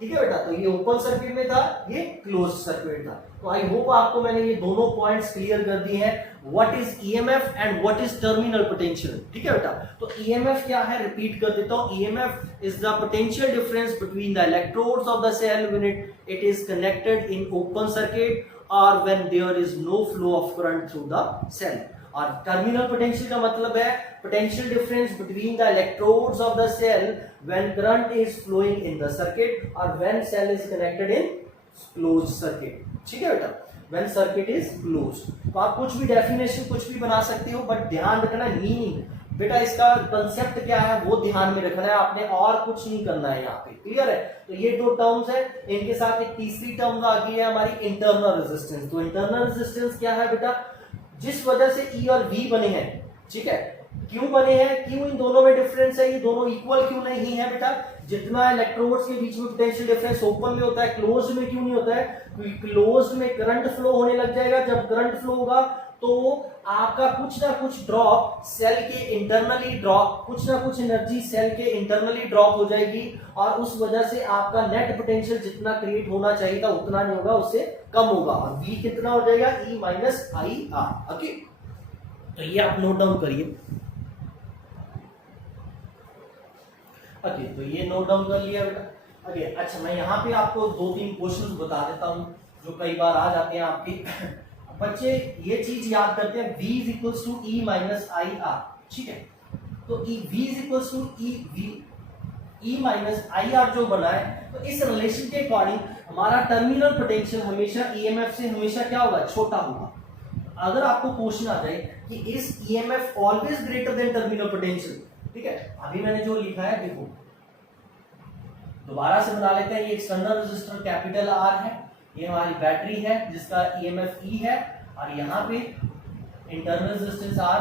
ठीक है बेटा। तो ये ओपन सर्किट में था, ये क्लोज सर्किट था। तो आई होप आपको मैंने ये दोनों पॉइंट्स क्लियर कर दिए हैं, what is EMF and what is terminal potential, ठीक है बेटा। तो ईएमएफ क्या है, रिपीट कर देता हूं, EMF is the potential difference between the electrodes of the cell when it is connected in open circuit और when there is no flow of current through the cell. और टर्मिनल पोटेंशियल का मतलब है potential difference between the electrodes of the cell when current is flowing in the circuit और when cell is connected in closed circuit, ठीक है बेटा, when circuit is closed. तो आप कुछ भी डेफिनेशन कुछ भी बना सकते हो, बट ध्यान रखना मीनिंग बेटा, इसका कंसेप्ट क्या है वो ध्यान में रखना है आपने, और कुछ नहीं करना है यहाँ पे, क्लियर है। तो ये दो टर्म्स है, इनके साथ एक तीसरी टर्म आ गई है हमारी इंटरनल रेजिस्टेंस। तो इंटरनल रेजिस्टेंस क्या है बेटा, जिस वजह से E और V बने हैं, ठीक है, क्यों बने हैं, क्यों इन दोनों में डिफरेंस है, ये दोनों इक्वल क्यों नहीं है बेटा। जितना इलेक्ट्रोड्स के बीच में पोटेंशियल डिफरेंस ओपन में होता है, क्लोज्ड में क्यों नहीं होता है, क्योंकि क्लोज्ड में करंट फ्लो होने लग जाएगा। जब करंट फ्लो होगा तो आपका कुछ ना कुछ ड्रॉप सेल के इंटरनली ड्रॉप, कुछ ना कुछ एनर्जी सेल के इंटरनली ड्रॉप हो जाएगी और उस वजह से आपका नेट पोटेंशियल जितना क्रिएट होना चाहिए था उतना नहीं होगा, उससे कम होगा और V कितना हो जाएगा, E minus I are, okay. तो ये आप नोट डाउन करिए, ओके। तो ये नोट डाउन कर लिया बेटा, ओके। अच्छा, मैं यहाँ पे आपको 2-3 क्वेश्चंस बता देता हूँ जो कई बार आ जाते हैं आपके बच्चे ये चीज याद करते हैं, V is equal to E minus I R, ठीक है। तो V is equal to E minus I R जो बना है, तो इस रिलेशन के अकॉर्डिंग हमारा टर्मिनल पोटेंशियल हमेशा EMF से हमेशा क्या होगा, छोटा होगा। अगर आपको क्वेश्चन आ जाए कि is EMF always greater than terminal potential, ठीक है, अभी मैंने जो लिखा है देखो, दोबारा से बना लेते हैं। ये एक्सटर्नल रेजिस्टर कैपिटल R है, ये हमारी बैटरी है जिसका EMF E है, और यहाँ पे इंटरनल रेजिस्टेंस R।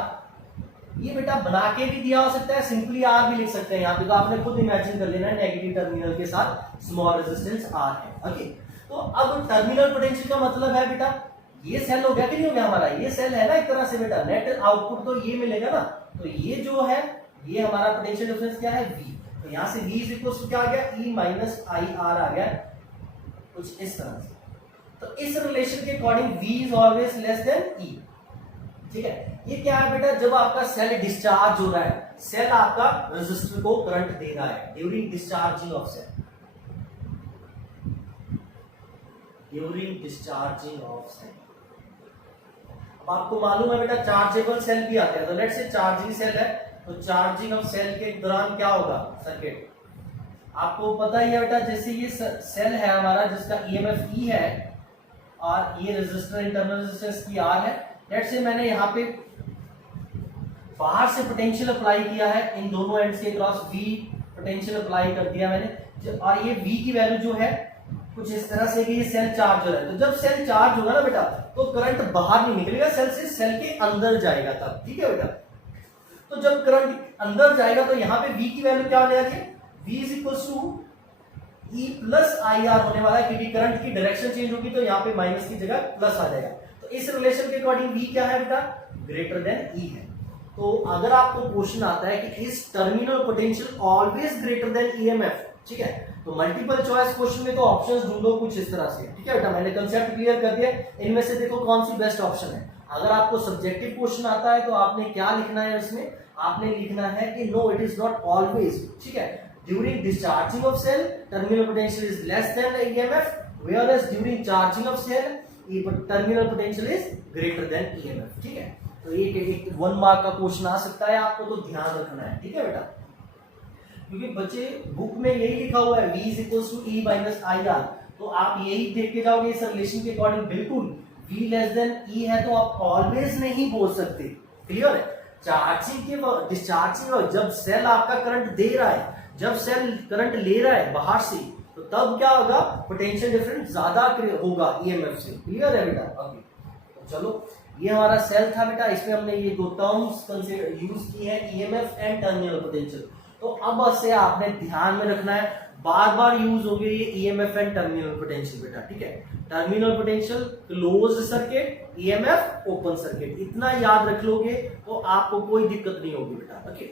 ये बेटा बना के भी दिया हो सकता है, सिंपली R भी लिख सकते हैं यहाँ पे, तो आपने खुद इमेजिन कर लेना है नेगेटिव टर्मिनल के साथ स्मॉल रेजिस्टेंस R है, ओके। तो अब टर्मिनल पोटेंशियल का मतलब है बेटा, ये सेल हो गया कि नहीं हो गया हमारा, ये सेल है ना एक तरह से बेटा, नेट आउटपुट तो ये मिलेगा ना, तो ये जो है ये हमारा पोटेंशियल डिफरेंस क्या है, V। तो यहाँ से V इज इक्वल टू क्या आ गया, E माइनस आई आर आ गया, कुछ इस तरह से। तो इस रिलेशन के according V is always less than E, ठीक है। ये क्या है बेटा, जब आपका सेल डिस्चार्ज हो रहा है, सेल आपका रेजिस्टर को करंट दे रहा है during discharging of cell, during discharging of cell. अब आपको मालूम है बेटा चार्जेबल सेल भी आते हैं, तो लेट्स से चार्जिंग सेल है, तो चार्जिंग ऑफ सेल के दौरान क्या होगा सर्किट, आपको पता ही है बेटा, जैसे ये सेल है हमारा जिसका ईएमएफ ई है और ये रेजिस्टर इंटरनल रेजिस्टेंस की आर है। लेट्स से मैंने यहाँ पे बाहर से पोटेंशियल अप्लाई किया है, इन दोनों एंड्स के क्रॉस वी पोटेंशियल अप्लाई कर दिया मैंने, और ये वी की वैल्यू जो है कुछ इस तरह से कि ये सेल चार्ज हो रहा है। तो जब सेल चार्ज होगा ना बेटा, तो करंट बाहर नहीं निकलेगा सेल से, सेल के अंदर जाएगा तब, ठीक है बेटा। तो जब करंट अंदर जाएगा तो यहाँ पे V की वैल्यू क्या होने वाली है, V is equal to E plus I R होने वाला है, क्योंकि करंट की डायरेक्शन चेंज होगी तो यहाँ पे माइनस की जगह प्लस आ जाएगा। तो इस रिलेशन के अकॉर्डिंग V क्या है बेटा, ग्रेटर देन E है। तो अगर आपको क्वेश्चन आता है कि is terminal potential always greater than EMF, ठीक है, तो मल्टीपल चॉइस क्वेश्चन में तो ऑप्शंस ढूंढो कुछ इस तरह से, ठीक है बेटा। मैंने कंसेप्ट क्लियर कर दिया, इनमें से देखो कौन सी बेस्ट ऑप्शन है। अगर आपको सब्जेक्टिव क्वेश्चन आता है तो आपने क्या लिखना है उसमें, आपने लिखना है कि no it is not always, ठीक है, during discharging of cell terminal potential is less than EMF, whereas during charging of cell terminal potential is greater than EMF, ठीक है। तो एक 1 मार्क का क्वेश्चन आ सकता है, आपको तो ध्यान रखना है, ठीक है बेटा, क्योंकि बच्चे बुक में यही लिखा हुआ है V is equal to E minus I R, तो आप यही देख के जाओगे इस रिलेशन के अकॉर्डिंग, बिल्कुल V लेस देन E है तो आप ऑलवेज नहीं बोल सकते, क्लियर है। चार्जिंग के डिस्चार्जिंग, जब सेल आपका करंट दे रहा है, जब सेल करंट ले रहा है बाहर से, तो तब क्या होगा, पोटेंशियल डिफरेंस ज्यादा होगा ईएमएफ से, क्लियर है बेटा। ओके, तो चलो ये हमारा सेल था बेटा, इसमें हमने ये दो टर्म्स यूज की है, ईएमएफ एंड टर्मिनल पोटेंशियल। तो अब से आपने ध्यान में रखना है, बार बार यूज होंगे ये ईएमएफ एंड टर्मिनल पोटेंशियल बेटा, ठीक है। Terminal potential close circuit, EMF open circuit, इतना याद रख लोगे तो आपको कोई दिक्कत नहीं होगी बेटा। ओके,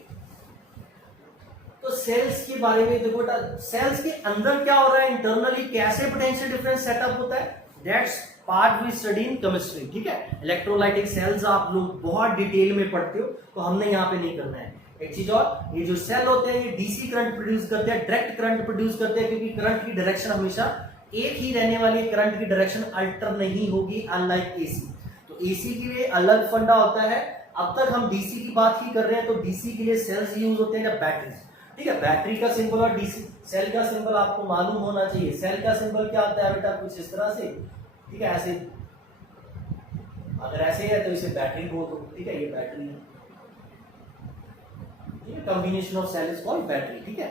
तो सेल्स के बारे में देखो बेटा, सेल्स के अंदर क्या हो रहा है इंटरनली, कैसे पोटेंशियल डिफरेंस सेटअप होता है, that's part we study in chemistry, ठीक है। इलेक्ट्रोलाइटिक सेल्स आप लोग बहुत डिटेल में पढ़ते हो, तो हमने यहाँ पे नहीं करना है। एक चीज और, ये जो सेल होते हैं ये डीसी करंट प्रोड्यूस करते हैं, डायरेक्ट करंट प्रोड्यूस करते हैं, क्योंकि करंट की डायरेक्शन हमेशा एक ही रहने वाली है, करंट की डायरेक्शन अल्टर नहीं होगी, अनलाइक एसी। तो एसी के लिए अलग फंडा होता है, अब तक हम डीसी की बात ही कर रहे हैं, तो डीसी के लिए सेल्स यूज होते हैं या बैटरीज, ठीक है। बैटरी का सिंबल और डीसी सेल का सिंबल आपको मालूम होना चाहिए। सेल का सिंबल क्या होता है बेटा, कुछ इस तरह से, ठीक है, ऐसे, अगर ऐसे है तो इसे बैटरी बोल दो, ठीक है, ये बैटरी है, combination of cell is called battery, ठीक है।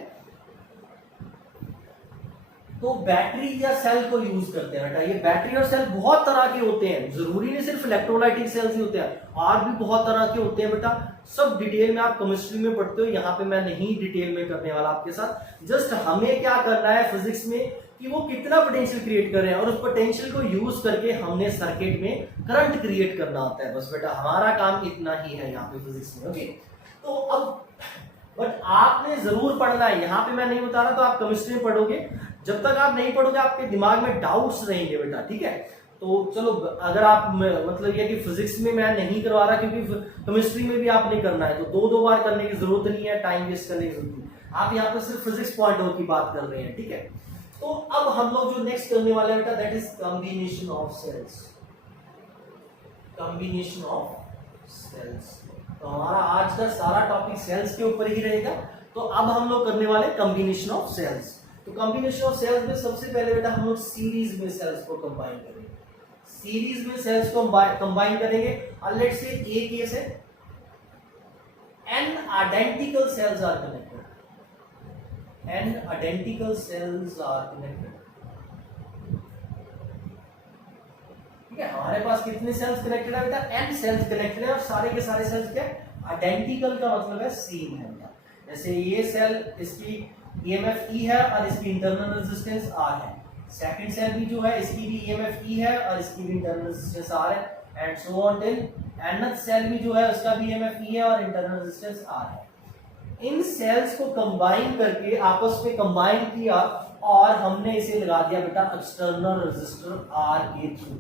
तो बैटरी या सेल को यूज करते हैं बेटा, ये बैटरी और सेल बहुत तरह के होते हैं, जरूरी नहीं सिर्फ इलेक्ट्रोलाइटिक सेल्स ही होते हैं, और भी बहुत तरह के होते हैं बेटा। सब डिटेल में आप केमिस्ट्री में पढ़ते हो, यहाँ पे मैं नहीं डिटेल में करने वाला आपके साथ। जस्ट हमें क्या करना है फिजिक्स में कि वो कितना पोटेंशियल क्रिएट कर रहे हैं, और उस पोटेंशियल को यूज करके हमने सर्किट में करंट क्रिएट करना होता है, बस बेटा हमारा काम इतना ही है यहाँ पे फिजिक्स में। ओके, तो अब बट आपने जरूर पढ़ना है, यहाँ पे मैं नहीं बता रहा, तो आप केमिस्ट्री में पढ़ोगे, जब तक आप नहीं पढ़ोगे आपके दिमाग में डाउट्स रहेंगे बेटा, ठीक है। तो चलो, अगर आप मतलब ये कि फिजिक्स में मैं नहीं करवा रहा क्योंकि केमिस्ट्री में भी आपने करना है, तो दो बार करने की जरूरत नहीं है, टाइम वेस्ट करने की जरूरत नहीं, आप यहाँ पर सिर्फ फिजिक्स पॉइंट की बात कर रहे हैं, ठीक है। तो अब हम लोग जो नेक्स्ट करने वाले हैं बेटा, that is combination of cells, combination of cells. तो हमारा आज का सारा टॉपिक सेल्स के ऊपर ही रहेगा। तो अब हम लोग करने वाले कॉम्बिनेशन ऑफ सेल्स। तो कॉम्बिनेशन ऑफ सेल्स में सबसे पहले बेटा हम लोग सीरीज में सेल्स को कंबाइन करेंगे, सीरीज में सेल्स को कंबाइन करेंगे। और लेट्स से ए केस है, n identical cells are connected, n identical cells are connected, ठीक है। हमारे पास कितने सेल्स कनेक्टेड है बेटा, n सेल्स कनेक्टेड है, और सारे के सारे सेल्स क्या आइडेंटिकल का मतलब है सेम है बेटा। जैसे ये सेल, इसकी ईएमएफ ई है और इसकी इंटरनल रेजिस्टेंस आर है, सेकंड सेल भी जो है इसकी भी ईएमएफ ई है और इसकी भी इंटरनल रेजिस्टेंस आर है, and so on till nth cell भी जो है उसका भी ईएमएफ ई है और इंटरनल रेजिस्टेंस आर है। इन सेल्स को कंबाइन करके आपस में कंबाइन किया और हमने इसे लगा दिया बेटा एक्सटर्नल रेजिस्टर आर के थ्रू,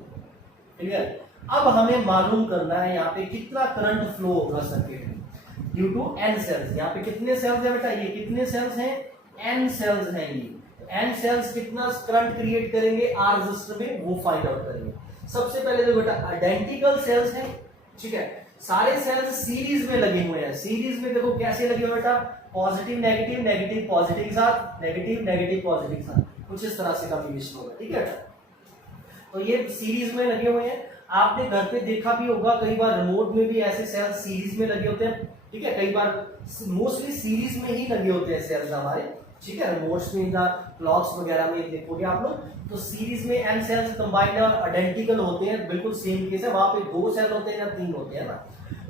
क्लियर। अब हमें मालूम करना है यहाँ पे कितना करंट फ्लो होगा सर्किट में ड्यू टू एन सेल्स। यहाँ पे कितने सेल्स है बेटा, ये कितने सेल्स हैं, एन सेल्स हैं ये। एन सेल्स कितना करंट क्रिएट करेंगे आर रेजिस्टर में, वो फाइंड आउट करेंगे। सबसे पहले देखो बेटा आइडेंटिकल सेल्स हैं, ठीक है, सारे सेल्स सीरीज में लगे हुए हैं। सीरीज में देखो कैसे लगे हुए बेटा, पॉजिटिव नेगेटिव, नेगेटिव पॉजिटिव के साथ, नेगेटिव नेगेटिव पॉजिटिव के साथ, कुछ इस तरह से कॉम्बिनेशन होगा, ठीक है। तो ये सीरीज में लगे हुए हैं। आपने घर पे देखा भी होगा, कई बार रिमोट में भी ऐसे सेल्स सीरीज में लगे होते हैं, ठीक है, कई बार मोस्टली सीरीज में ही लगे होते हैं सेल्स हमारे, ठीक है। रिमोट्स में या क्लॉक्स वगैरह में देखोगे आप लोग, तो सीरीज में एन सेल्स कंबाइंड है और आइडेंटिकल होते हैं, बिल्कुल सेम केस है, वहां पे 2 सेल होते हैं या 3 होते हैं ना।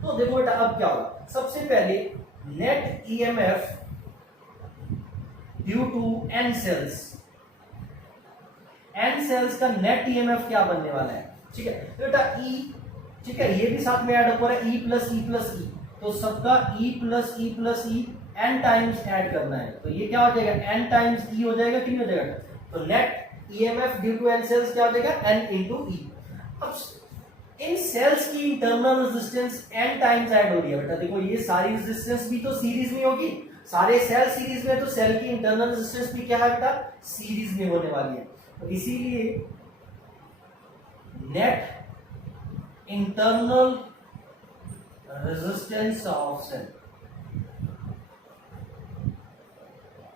तो देखो बेटा अब क्या होगा, सबसे पहले net EMF due to N cells, N cells का नेट ईएमएफ क्या बनने वाला है, ठीक है बेटा, ई, ठीक है, ये भी साथ में ऐड हो रहा है, ई प्लस ई प्लस ई, तो सबका E plus E plus E n times add करना है, तो ये क्या हो जाएगा, एन टाइम्स ई हो जाएगा कि नहीं हो जाएगा। तो net EMF due to N cells क्या हो जाएगा, एन इंटू ई। अब इन सेल्स की internal resistance n times add हो रही है बेटा, देखो ये सारी रेजिस्टेंस भी तो सीरीज में होगी, सारे सेल सीरीज में, तो सेल की इंटरनल रेजिस्टेंस भी क्या है बेटा, सीरीज में होने वाली है। तो इसीलिए net internal resistance of cell,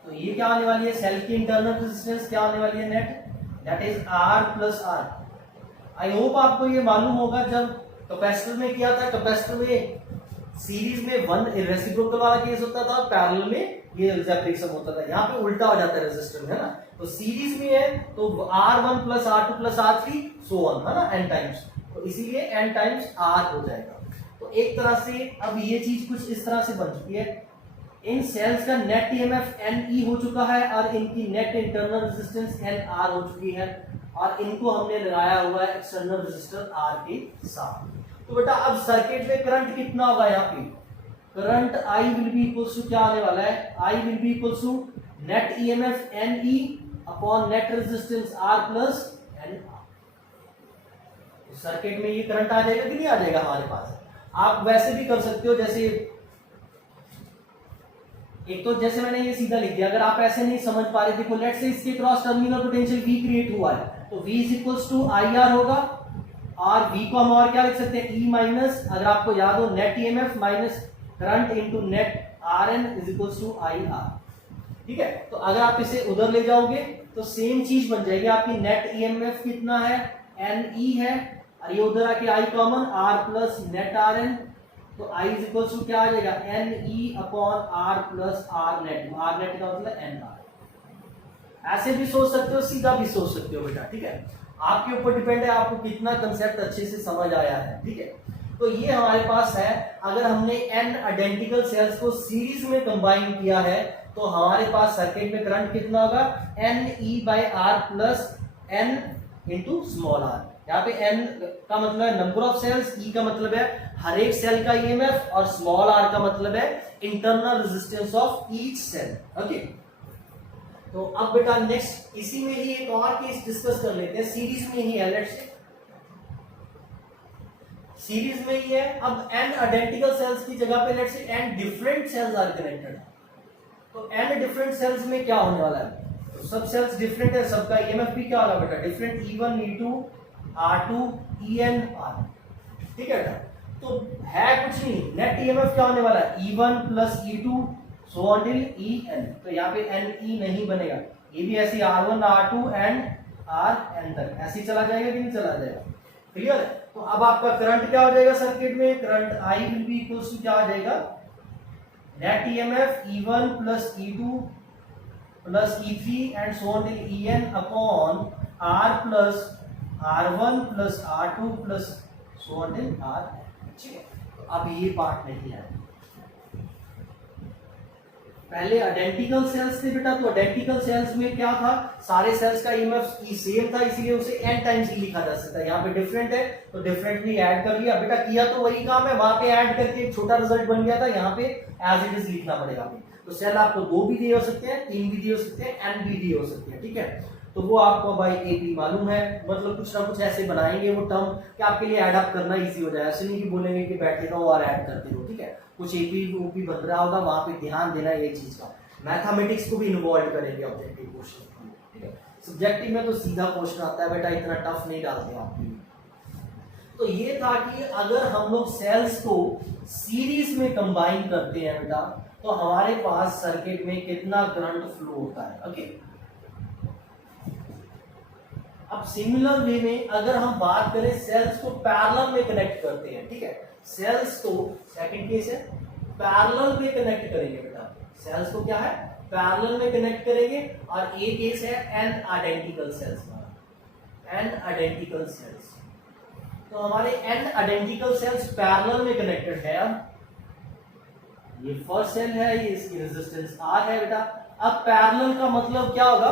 तो ये क्या आने वाली है, सेल की इंटरनल रेजिस्टेंस क्या आने वाली है, net, that is R plus R. I hope आपको ये मालूम होगा, जब कैपेसिटर में किया था, कैपेसिटर में सीरीज में 1 रेसिप्रोकल वाला केस होता था, पैरेलल में ये रिफ्लेक्शन होता था, यहाँ पे उल्टा हो जाता है रेजिस्टर में, है ना। तो सीरीज में है तो R1 plus R2 plus R3 so on, है ना, n टाइम्स, तो इसीलिए n टाइम्स R हो जाएगा। तो एक तरह से अब ये चीज कुछ इस तरह से बन चुकी है, इन सेल्स का नेट ईएमएफ NE हो चुका है और इनकी नेट इंटरनल रेजिस्टेंस NR हो चुकी है, और इनको हमने लगाया हुआ है एक्सटर्नल रेजिस्टर R के साथ। तो बेटा अब सर्किट में करंट कितना होगा, यहाँ पे current I will be equals to क्या आने वाला है, I will be equals to net EMF NE upon net resistance R plus NR। Circuit में ये करंट आ जाएगा कि नहीं आ जाएगा हमारे पास। आप वैसे भी कर सकते हो, जैसे एक तो जैसे मैंने ये सीधा लिख दिया, अगर आप ऐसे नहीं समझ पा रहे, देखो लेट्स से इसके cross terminal potential V create हुआ है, तो V is equals to IR होगा, और V को हम और क्या लिख सकते हैं, E माइनस, अगर आपको याद हो, net EMF minus current into net RN is equals to IR, ठीक है। तो अगर आप इसे उधर ले जाओगे तो सेम चीज बन जाएगी, आपकी नेट ईएमएफ कितना है, NE है, और ये उधर आके I common, R plus net RN, तो I इज इक्वल टू क्या आ जाएगा, NE upon R plus R net, R net का मतलब NR। ऐसे भी सोच सकते हो, सीधा भी सोच सकते हो बेटा, ठीक है, आपके ऊपर डिपेंड है आपको कितना कंसेप्ट अच्छे से समझ आया है, ठीक है। तो ये हमारे पास है, अगर हमने n आइडेंटिकल सेल्स को सीरीज में कंबाइन किया है तो हमारे पास सर्किट में करंट कितना होगा, NE by R plus N into small r। यहाँ पे n का मतलब है नंबर ऑफ सेल्स, E का मतलब है हर एक सेल का ईएमएफ, और स्मॉल r का मतलब है internal resistance of each cell, okay. तो अब बेटा नेक्स्ट इसी में ही एक और केस डिस्कस कर लेते हैं, सीरीज में ही है, लेट्स से सीरीज में ही है। अब n आइडेंटिकल सेल्स की जगह पे let's say n different cells are connected, तो n डिफरेंट सेल्स में क्या होने वाला है, तो सब सेल्स डिफरेंट है, सबका ईएमएफ भी क्या होगा बेटा, different, E1 E2 R2 EN R, ठीक है बेटा। तो है कुछ नहीं, नेट ईएमएफ क्या होने वाला है, E1 plus E2 so on till EN, तो यहाँ पे NE नहीं बनेगा, ये भी ऐसे R1 R2 एंड RN तक ऐसे ही चला जाएगा कि नहीं चला जाएगा, क्लियर है। तो अब आपका करंट क्या हो जाएगा सर्किट में, current I will be equals to क्या आ जाएगा, net EMF E1 plus E2 plus E3 and so on till EN upon R plus R1 plus R2 plus so on till R, ठीक है। तो अब ये पार्ट नहीं है, पहले आइडेंटिकल सेल्स थे बेटा, तो आइडेंटिकल सेल्स में क्या था, सारे सेल्स का ईएमएफ सेम था, इसीलिए उसे n टाइम्स ही लिखा जा सकता है। यहाँ पे डिफरेंट है तो डिफरेंटली ऐड कर लिया बेटा, किया तो वही काम है, वहां पे ऐड करके एक छोटा रिजल्ट बन गया था, यहाँ पे एज इट इज लिखना पड़ेगा। तो सेल आपको 2 भी दिए हो सकते हैं, 3 भी दिए हो सकते हैं, n भी दिए हो सकते हैं, ठीक है। तो वो आपको बाई एपी मालूम है, मतलब कुछ ना कुछ ऐसे बनाएंगे वो टर्म कि आपके लिए ऐड अप करना इजी हो जाए। ऐसे नहीं कि बोलेंगे कि बैठे रहो और ऐड करते रहो, ठीक है। कुछ एपी ओपी बन रहा होगा, वहां पे ध्यान देना ये चीज का। मैथमेटिक्स को भी इन्वॉल्व करेंगे ऑब्जेक्टिव क्वेश्चन, ठीक है। सब्जेक्टिव में तो सीधा क्वेश्चन आता है बेटा, इतना टफ नहीं डालते आपके लिए। तो ये था कि अगर हम लोग सेल्स को सीरीज में कंबाइन करते हैं बेटा, तो हमारे पास सर्किट में कितना करंट फ्लो होता है। ओके, अब सिमिलर वे में अगर हम बात करें सेल्स को पैरेलल में कनेक्ट करते हैं, ठीक है। सेल्स को, सेकंड केस है, पैरेलल में कनेक्ट करेंगे बेटा। सेल्स को क्या है, पैरेलल में कनेक्ट करेंगे। और एक केस है एन आइडेंटिकल सेल्स का, एन आइडेंटिकल सेल्स। तो हमारे एन आइडेंटिकल सेल्स पैरेलल में कनेक्टेड है। अब ये फर्स्ट सेल है, ये इसकी रेजिस्टेंस आर है बेटा। अब पैरेलल का मतलब क्या होगा,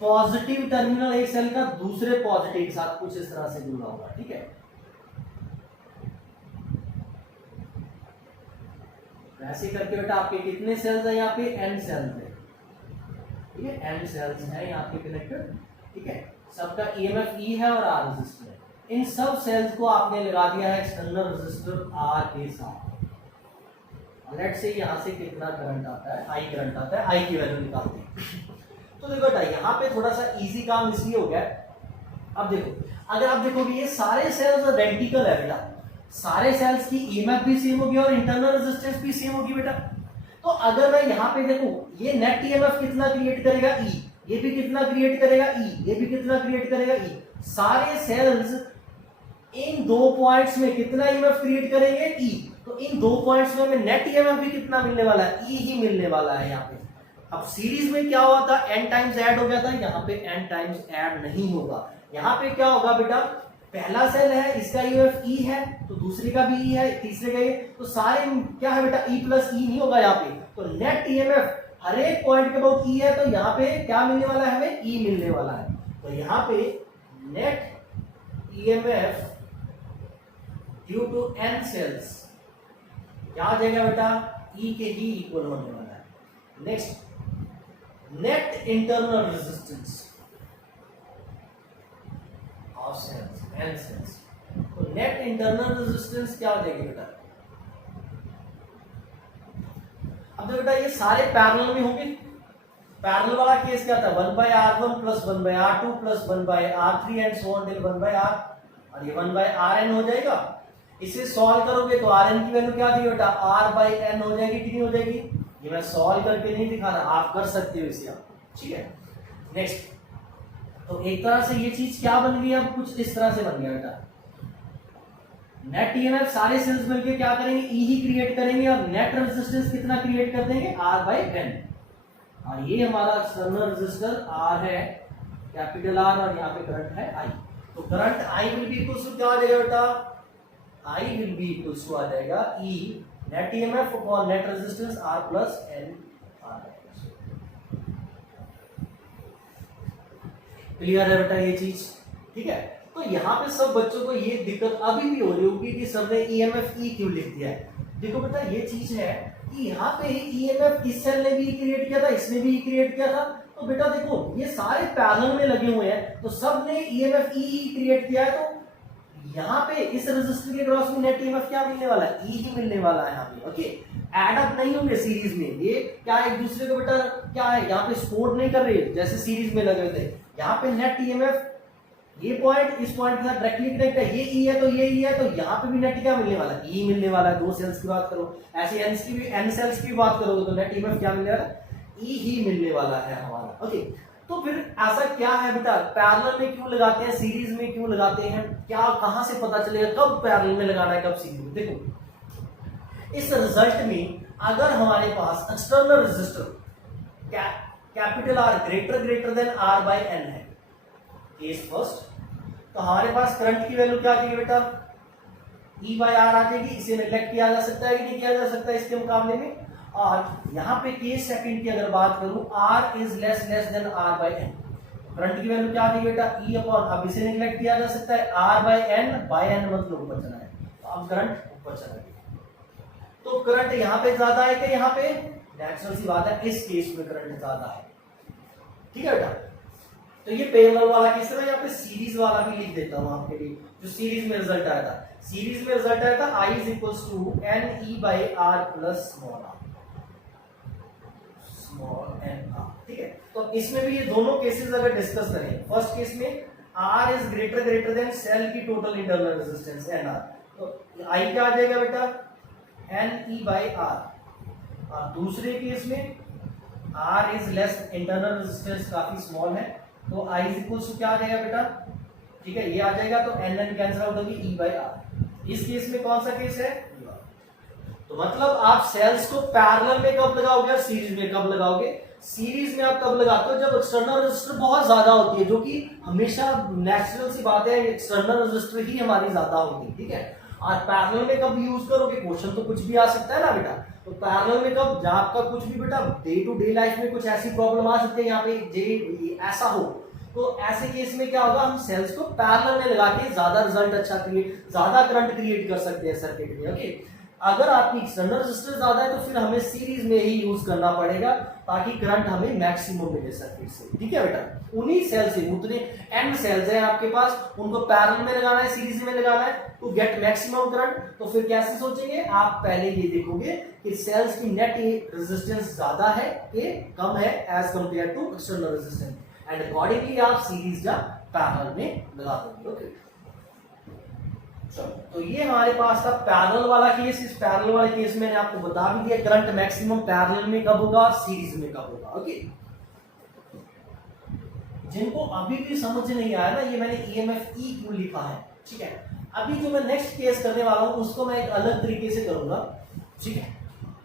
पॉजिटिव टर्मिनल एक सेल का दूसरे पॉजिटिव के साथ कुछ इस तरह से जुड़ा होगा, ठीक है। ऐसे करके बेटा आपके कितने सेल्स हैं यहाँ पे, एन सेल्स है, ठीक है। एन सेल्स है यहाँ पे कनेक्टेड, ठीक है। सबका ईएमएफ ई है और आर रेजिस्टर है। इन सब सेल्स को आपने लगा दिया है एक्सटर्नल रेजिस्टर आर के साथ। लेट से यहाँ से कितना करंट आता है, आई करंट आता है, आई की वैल्यू निकालते हैं। तो देखो बेटा यहाँ पे थोड़ा सा इजी काम इसलिए हो गया। अब देखो, अगर आप देखोगे ये सारे सेल्स आइडेंटिकल है बेटा, सारे सेल्स की ईएमएफ भी सेम होगी और इंटरनल रेजिस्टेंस भी सेम होगी बेटा। तो अगर मैं यहाँ पे देखूं, ये नेट ईएमएफ कितना क्रिएट करेगा, ई, ये भी कितना क्रिएट करेगा, ई, ये भी कितना क्रिएट करेगा, ई। सारे सेल्स इन दो पॉइंट्स में कितना ईएमएफ क्रिएट करेंगे, ई। तो इन दो पॉइंट्स में हमें नेट ईएमएफ भी कितना मिलने वाला है, ई ही मिलने वाला है यहाँ पे। अब सीरीज में क्या हुआ था, एन टाइम्स ऐड हो गया था, यहाँ पे एन टाइम्स ऐड नहीं होगा। यहाँ पे क्या होगा बेटा, पहला सेल है इसका ईएमएफ ई है, तो दूसरे का भी ई है, तीसरे का, तो सारे क्या है बेटा, ई प्लस ई नहीं होगा यहाँ पे। तो नेट ईएमएफ हर एक पॉइंट के अबाउट ई है, तो यहाँ पे क्या मिलने वाला है, हमें ई मिलने वाला है। तो यहाँ पे net EMF due to N cells क्या आ जाएगा बेटा, ई के ही इक्वल होने वाला है। Next, net internal resistance of cells, N cells. तो नेट इंटरनल रेजिस्टेंस क्या हो जाएगी बेटा, अब देखो बेटा ये सारे पैरेलल में होंगे। पैरेलल वाला केस क्या था, 1/R1 plus 1/R2 plus 1/R3 and so on till 1/R, और ये 1/Rn हो जाएगा। इसे सॉल्व करोगे तो Rn की वैल्यू क्या दी बेटा, R/n हो जाएगी, कितनी हो जाएगी, ये मैं सॉल्व करके नहीं दिखा रहा, आप कर सकते हो इसे आप, ठीक है। नेक्स्ट, तो एक तरह से ये चीज क्या बन गई, अब कुछ इस तरह से बन गया बेटा। नेट ईएमएफ सारे सेल्स मिलके क्या करेंगे, ई ही क्रिएट करेंगे, और नेट रेजिस्टेंस कितना क्रिएट कर देंगे, R/n। और ये हमारा एक्सटर्नल रेजिस्टर R है, कैपिटल R, और यहाँ पे करंट है I। तो current I will be equal to क्या आ जाएगा बेटा, I will be equal to आ जाएगा E net EMF upon net resistance R plus N। Clear है बेटा ये चीज, ठीक है। तो यहाँ पे सब बच्चों को ये दिक्कत अभी भी हो रही होगी कि सर ने ईएमएफ ई क्यों लिख दिया है। देखो बेटा ये चीज है कि यहाँ पे ईएमएफ इस सेल ने भी क्रिएट किया था, इसने भी क्रिएट किया था। तो बेटा देखो ये सारे पैरेलल में लगे हुए हैं, तो सब ने ईएमएफ ई ही क्रिएट किया है। तो यहाँ पे इस रेजिस्टर के क्रॉस में नेट ईएमएफ क्या मिलने वाला है, ई ही मिलने वाला है यहाँ पे। ओके, ऐड अप नहीं होंगे सीरीज में, ये क्या एक दूसरे को बेटा क्या है यहाँ पे सपोर्ट नहीं कर रही जैसे सीरीज में लगे थे। यहाँ पे नेट ईएमएफ ये पॉइंट इस पॉइंट के साथ डायरेक्टली कनेक्ट है, ये ई है तो ये ई है, तो यहाँ पे भी नेट क्या मिलने वाला है, ई मिलने वाला है। दो सेल्स की बात करो, ऐसे एन सेल्स की बात करोगे तो नेट ईएमएफ क्या मिलने वाला है, ई ही मिलने वाला है हमारा। ओके, तो फिर ऐसा क्या है बेटा, पैरेलल में क्यों लगाते हैं, सीरीज में क्यों लगाते हैं, क्या कहां से पता चलेगा कब पैरेलल में लगाना है कब सीरीज में। देखो इस रिजल्ट में अगर हमारे पास external resistor capital R greater than R/n है, केस फर्स्ट, तो हमारे पास करंट की वैल्यू क्या आ जाएगी बेटा, E/R आ जाएगी। इसे नेग्लेक्ट किया जा सकता है कि नहीं किया जा सकता इसके मुकाबले में। और यहाँ पे केस सेकंड की अगर बात करूं, R is less then R/n, current की वैल्यू क्या आ जाएगी बेटा, E अपॉन, अब इसे नेग्लेक्ट किया जा सकता है, R/n मतलब ऊपर चला है, तो अब करंट ऊपर चला गया। तो करंट यहाँ पे ज्यादा है कि यहाँ पे, नेचुरल सी बात है इस केस में करंट ज्यादा है, ठीक है बेटा। तो ये पैरेलल वाला केस है। मैं यहाँ पे सीरीज वाला भी लिख देता हूँ आपके लिए, जो सीरीज में रिजल्ट आया था। सीरीज में रिजल्ट आया था I is equal to NE/R plus small n r, ठीक है। तो इसमें भी ये दोनों केसेस अगर डिस्कस करें, फर्स्ट केस में R is greater than cell की टोटल इंटरनल रेजिस्टेंस NR, तो I क्या आ जाएगा बेटा NE/R। और दूसरे केस में R is less, internal resistance काफी स्मॉल है, तो I इज इक्वल टू क्या आ जाएगा बेटा, ठीक है, ये आ जाएगा, तो NN कैंसिल आउट होगी E/R। इस केस में कौन सा केस है, तो मतलब आप सेल्स को पैरेलल में कब लगाओगे और सीरीज में कब लगाओगे। सीरीज में आप तब लगाते हो जब एक्सटर्नल रेजिस्टर बहुत ज्यादा होती है, जो कि हमेशा नेचुरल सी बात है, एक्सटर्नल रेजिस्टर ही हमारी ज्यादा होती है, ठीक है। और पैरेलल में कब यूज करोगे, क्वेश्चन तो कुछ भी आ सकता है ना बेटा, तो पैरेलल में कब, जब आपका कुछ भी बेटा डे टू डे लाइफ में कुछ ऐसी प्रॉब्लम आ सकती है, यहाँ पे ऐसा हो, तो ऐसे केस में क्या होगा, हम सेल्स को पैरेलल में लगा के ज्यादा रिजल्ट अच्छा क्रिएट, ज्यादा करंट क्रिएट कर सकते हैं सर्किट में, ओके। अगर आपकी एक्सटर्नल रेजिस्टेंस ज्यादा है तो फिर हमें सीरीज में ही यूज करना पड़ेगा, ताकि करंट हमें मैक्सिमम मिले सर्किट से, ठीक है बेटा। उन्हीं सेल से, उतने एन सेल्स हैं आपके पास, उनको पैरेलल में लगाना है, सीरीज में लगाना है टू गेट मैक्सिमम करंट। तो फिर कैसे सोचेंगे आप, पहले ये देखोगे कि सेल्स की नेट रेजिस्टेंस ज्यादा है कि कम है as compare to external resistance, and accordingly आप सीरीज या पैरेलल में लगा दोगे, ओके। तो ये हमारे पास था पैरेलल वाला केस। इस पैरेलल वाले केस में मैंने आपको बता भी दिया करंट मैक्सिमम पैरेलल में कब होगा, सीरीज में कब होगा, ओके। जिनको अभी भी समझ नहीं आया ना, ये मैंने EMF E क्यों लिखा है, ठीक है। अभी जो मैं नेक्स्ट केस करने वाला हूं उसको मैं एक अलग तरीके से करूंगा, ठीक है।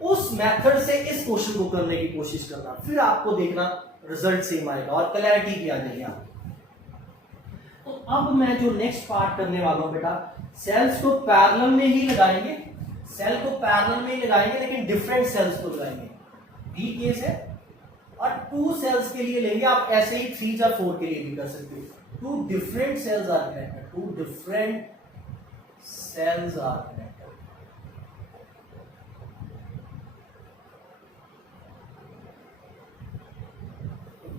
उस मेथड से इस क्वेश्चन को करने की कोशिश करना, फिर आपको देखना रिजल्ट सेम आएगा और क्लैरिटी भी आ जाएगी आपको। तो अब मैं जो नेक्स्ट पार्ट करने वाला हूं बेटा, सेल्स को पैरेलल में ही लगाएंगे, सेल को पैरेलल में ही लगाएंगे, लेकिन डिफरेंट सेल्स को लगाएंगे। बी केस है, और 2 सेल्स के लिए लेंगे, आप ऐसे ही 3 या 4 के लिए भी कर सकते हो। 2 different cells are connected, 2 different cells are connected.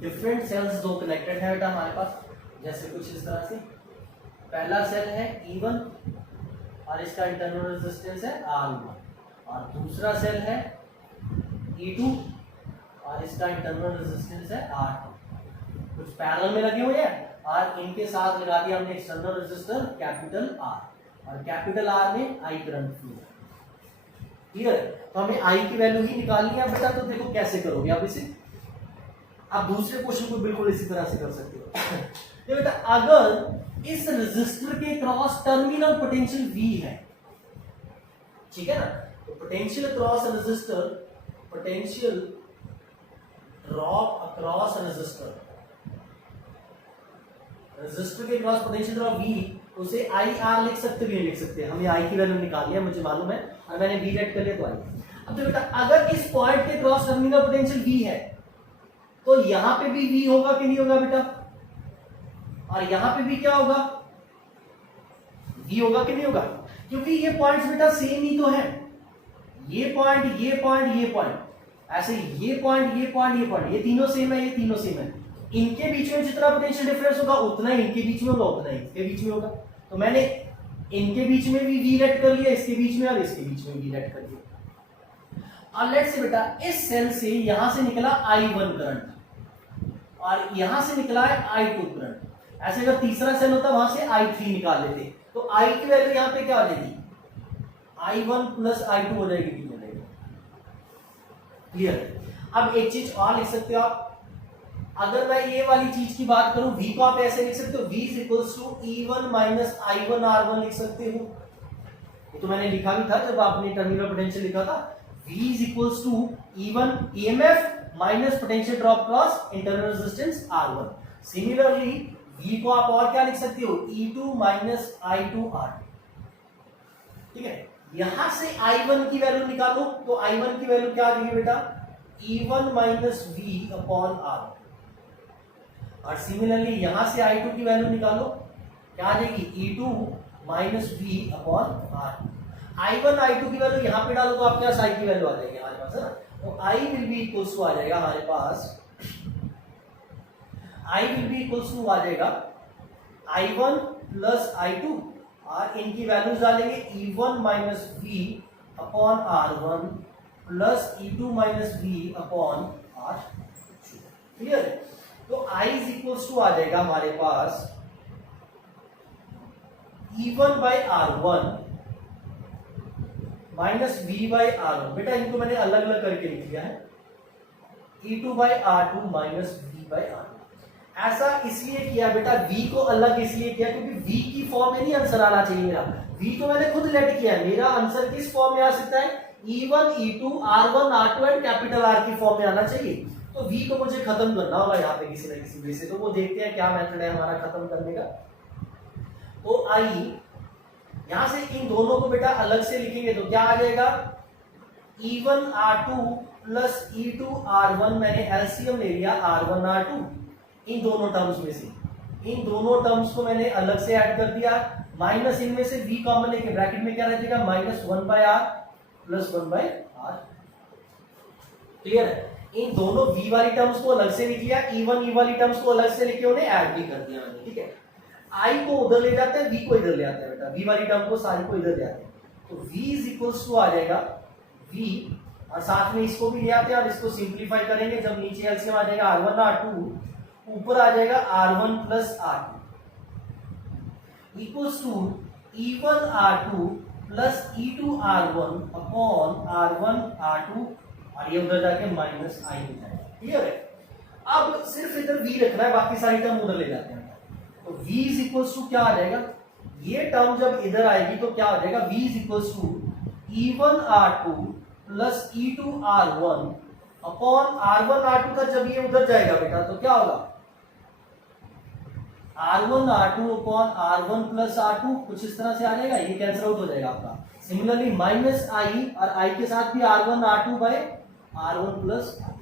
Different cells दो कनेक्टेड है बेटा हमारे पास, जैसे कुछ इस तरह से। पहला सेल है E1 और इसका इंटरनल रेजिस्टेंस है R1, और दूसरा सेल है E2 और इसका इंटरनल रेजिस्टेंस है R2। कुछ पैरेलल में लगे हुए हैं और इनके साथ लगा दिया हमने एक्सटर्नल रेजिस्टर कैपिटल R, और कैपिटल R में I करंट फ्लो, क्लियर है। तो हमें I की वैल्यू ही निकालनी है बेटा। तो देखो कैसे करोगे आप इसे, आप दूसरे क्वेश्चन को बिल्कुल इसी तरह से कर सकते हो। तो बेटा अगर इस रेजिस्टर के क्रॉस टर्मिनल पोटेंशियल V है, ठीक है ना, तो potential cross resistor, potential drop across resistor, resistor के क्रॉस पोटेंशियल ड्रॉप V, उसे IR लिख सकते भी नहीं लिख सकते, हमें I की वैल्यू निकालनी है, मुझे मालूम है, और मैंने V रेड कर लिया तो I। अब तो बेटा अगर इस पॉइंट के क्रॉस टर्मिनल पोटेंशियल V है, तो यहां पे भी V होगा कि नहीं होगा बेटा, और यहां पे भी क्या होगा, V होगा कि नहीं होगा, क्योंकि ये पॉइंट्स बेटा सेम ही तो है। ये पॉइंट, ये पॉइंट, ये पॉइंट, ऐसे ये पॉइंट, ये पॉइंट, ये पॉइंट, ये तीनों सेम है, ये तीनों सेम है। इनके बीच में जितना पोटेंशियल डिफरेंस होगा उतना ही इनके बीच में होगा, उतना ही इसके बीच में होगा। तो मैंने इनके बीच में भी V लेट कर लिया, इसके बीच में और इसके बीच में भी लेट कर लिया। और लेट्स से बेटा इस सेल से यहां से निकला I1 करंट और यहां से निकला है I2 करंट। ऐसे अगर तीसरा सेल होता वहां से I3 निकाल लेते, तो I की वैल्यू यहां पे क्या आ जाएगी, I1 प्लस I2 हो जाएगी, हो जाएगी, क्लियर। अब एक चीज और लिख सकते हो आप, अगर मैं ये वाली चीज की बात करूं, V को आप ऐसे लिख सकते हो, V is equals to E1 minus I1 R1 लिख सकते हो। ये तो मैंने लिखा भी था जब आपने टर्मिनल पोटेंशियल लिखा था, V is equals to E1 EMF minus potential drop cross internal resistance R1। Similarly V को आप और क्या लिख सकते हो, E2 माइनस I2 R, ठीक है। यहां से I1 की वैल्यू निकालो, तो I1 की वैल्यू क्या आ जाएगी बेटा, E1 minus V upon R, और सिमिलरली यहां से I2 की वैल्यू निकालो, क्या आ जाएगी, E2 minus V upon R। I1 I2 की वैल्यू यहां पे डालो तो आपके पास I की वैल्यू आ जाएगी हमारे पास, है ना। तो I will be equals to आ जाएगा हमारे पास I will be equals to आ जाएगा I1 प्लस I2 और इनकी वैल्यूज डालेंगे E1 minus V upon R1 plus E2 minus V upon R2। Clear है? तो I इज इक्वल्स टू आ जाएगा हमारे पास E1 by R1 minus V by R1। बेटा इनको मैंने अलग अलग करके लिख दिया है, E2 by R2 minus V by R1। ऐसा इसलिए किया बेटा, V को अलग इसलिए किया क्योंकि V की फॉर्म में नहीं आंसर आना चाहिए मेरा। V तो मैंने खुद लेट किया है, मेरा आंसर किस फॉर्म में आ सकता है? E1 E2 R1 R2 and capital R की फॉर्म में आना चाहिए। तो V को मुझे खत्म करना होगा यहाँ पे किसी न किसी वे से। तो वो देखते हैं क्या मेथड है हमारा खत्म करने का। तो आई यहां से इन दोनों को बेटा अलग से लिखेंगे तो क्या आ जाएगा? E1 R2 plus E2 R1, मैंने एलसीएम ले लिया R1 R2 इन दोनों टर्म्स में से। इन दोनों टर्म्स को मैंने अलग से ऐड कर दिया, माइनस इनमें से V कॉमन लेके ब्रैकेट में क्या रह जाएगा? Minus 1 by R plus 1 by R। Clear है? इन दोनों V वाली टर्म्स को अलग से लिख लिया, E1 E वाली टर्म्स को अलग से लिखे उन्हें ऐड भी कर दिया मैंने। ठीक है, I को उधर ले जाते हैं, V को इधर ले आते हैं बेटा, V वाली टर्म को सारी को इधर ले आते हैं। तो V इज इक्वल्स टू आ जाएगा V, और साथ में इसको भी ले आते हैं और इसको सिंप्लीफाई करेंगे। जब नीचे एलसीएम आ जाएगा R1 R2, ऊपर आ जाएगा R1 plus R2 equals to E1 R2 plus E2 R1 upon R1 R2, और ये उधर जाके माइनस I हो जाएगा। क्लियर है? अब सिर्फ इधर V रखना है, बाकी सारी टर्म उधर ले जाते हैं। तो V इज इक्वल्स टू क्या आ जाएगा? ये टर्म जब इधर आएगी तो क्या हो जाएगा? V is equals to E1 R2 plus E2 R1 upon R1 R2 का जब ये उधर जाएगा बेटा तो क्या होगा? R1 R2 upon R1 plus R2, कुछ इस तरह से आ जाएगा, ये कैंसिल आउट हो जाएगा आपका। सिमिलरली माइनस I, और I के साथ भी R1 R2 by R1 plus R2।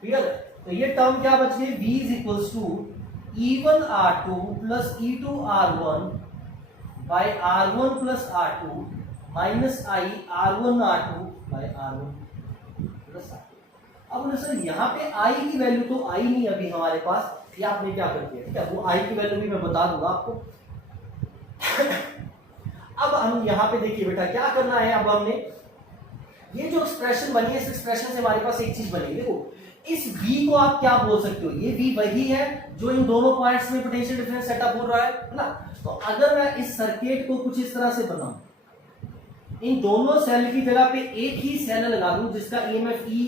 Clear? तो ये टर्म क्या बच गई? V is equals to E1 R2 plus E2 R1 by R1 plus R2 minus I R1 R2 by R1 plus R2। अब सर यहाँ पे I की value तो आई नहीं अभी हमारे पास, ये आपने क्या कर दिया? ठीक है, वो I की वैल्यू भी मैं बता दूंगा आपको। अब हम यहाँ पे देखिए बेटा क्या करना है। अब हमने ये जो एक्सप्रेशन बनी है, इस एक्सप्रेशन से हमारे पास एक चीज बनी। देखो इस V को आप क्या बोल सकते हो? ये V वही है जो इन दोनों पॉइंट्स में पोटेंशियल डिफरेंस सेटअप हो रहा है ना। तो अगर मैं इस सर्किट को कुछ इस तरह से बनाऊं, इन दोनों सेल की जगह पे एक ही सेल लगा दूं जिसका EMF E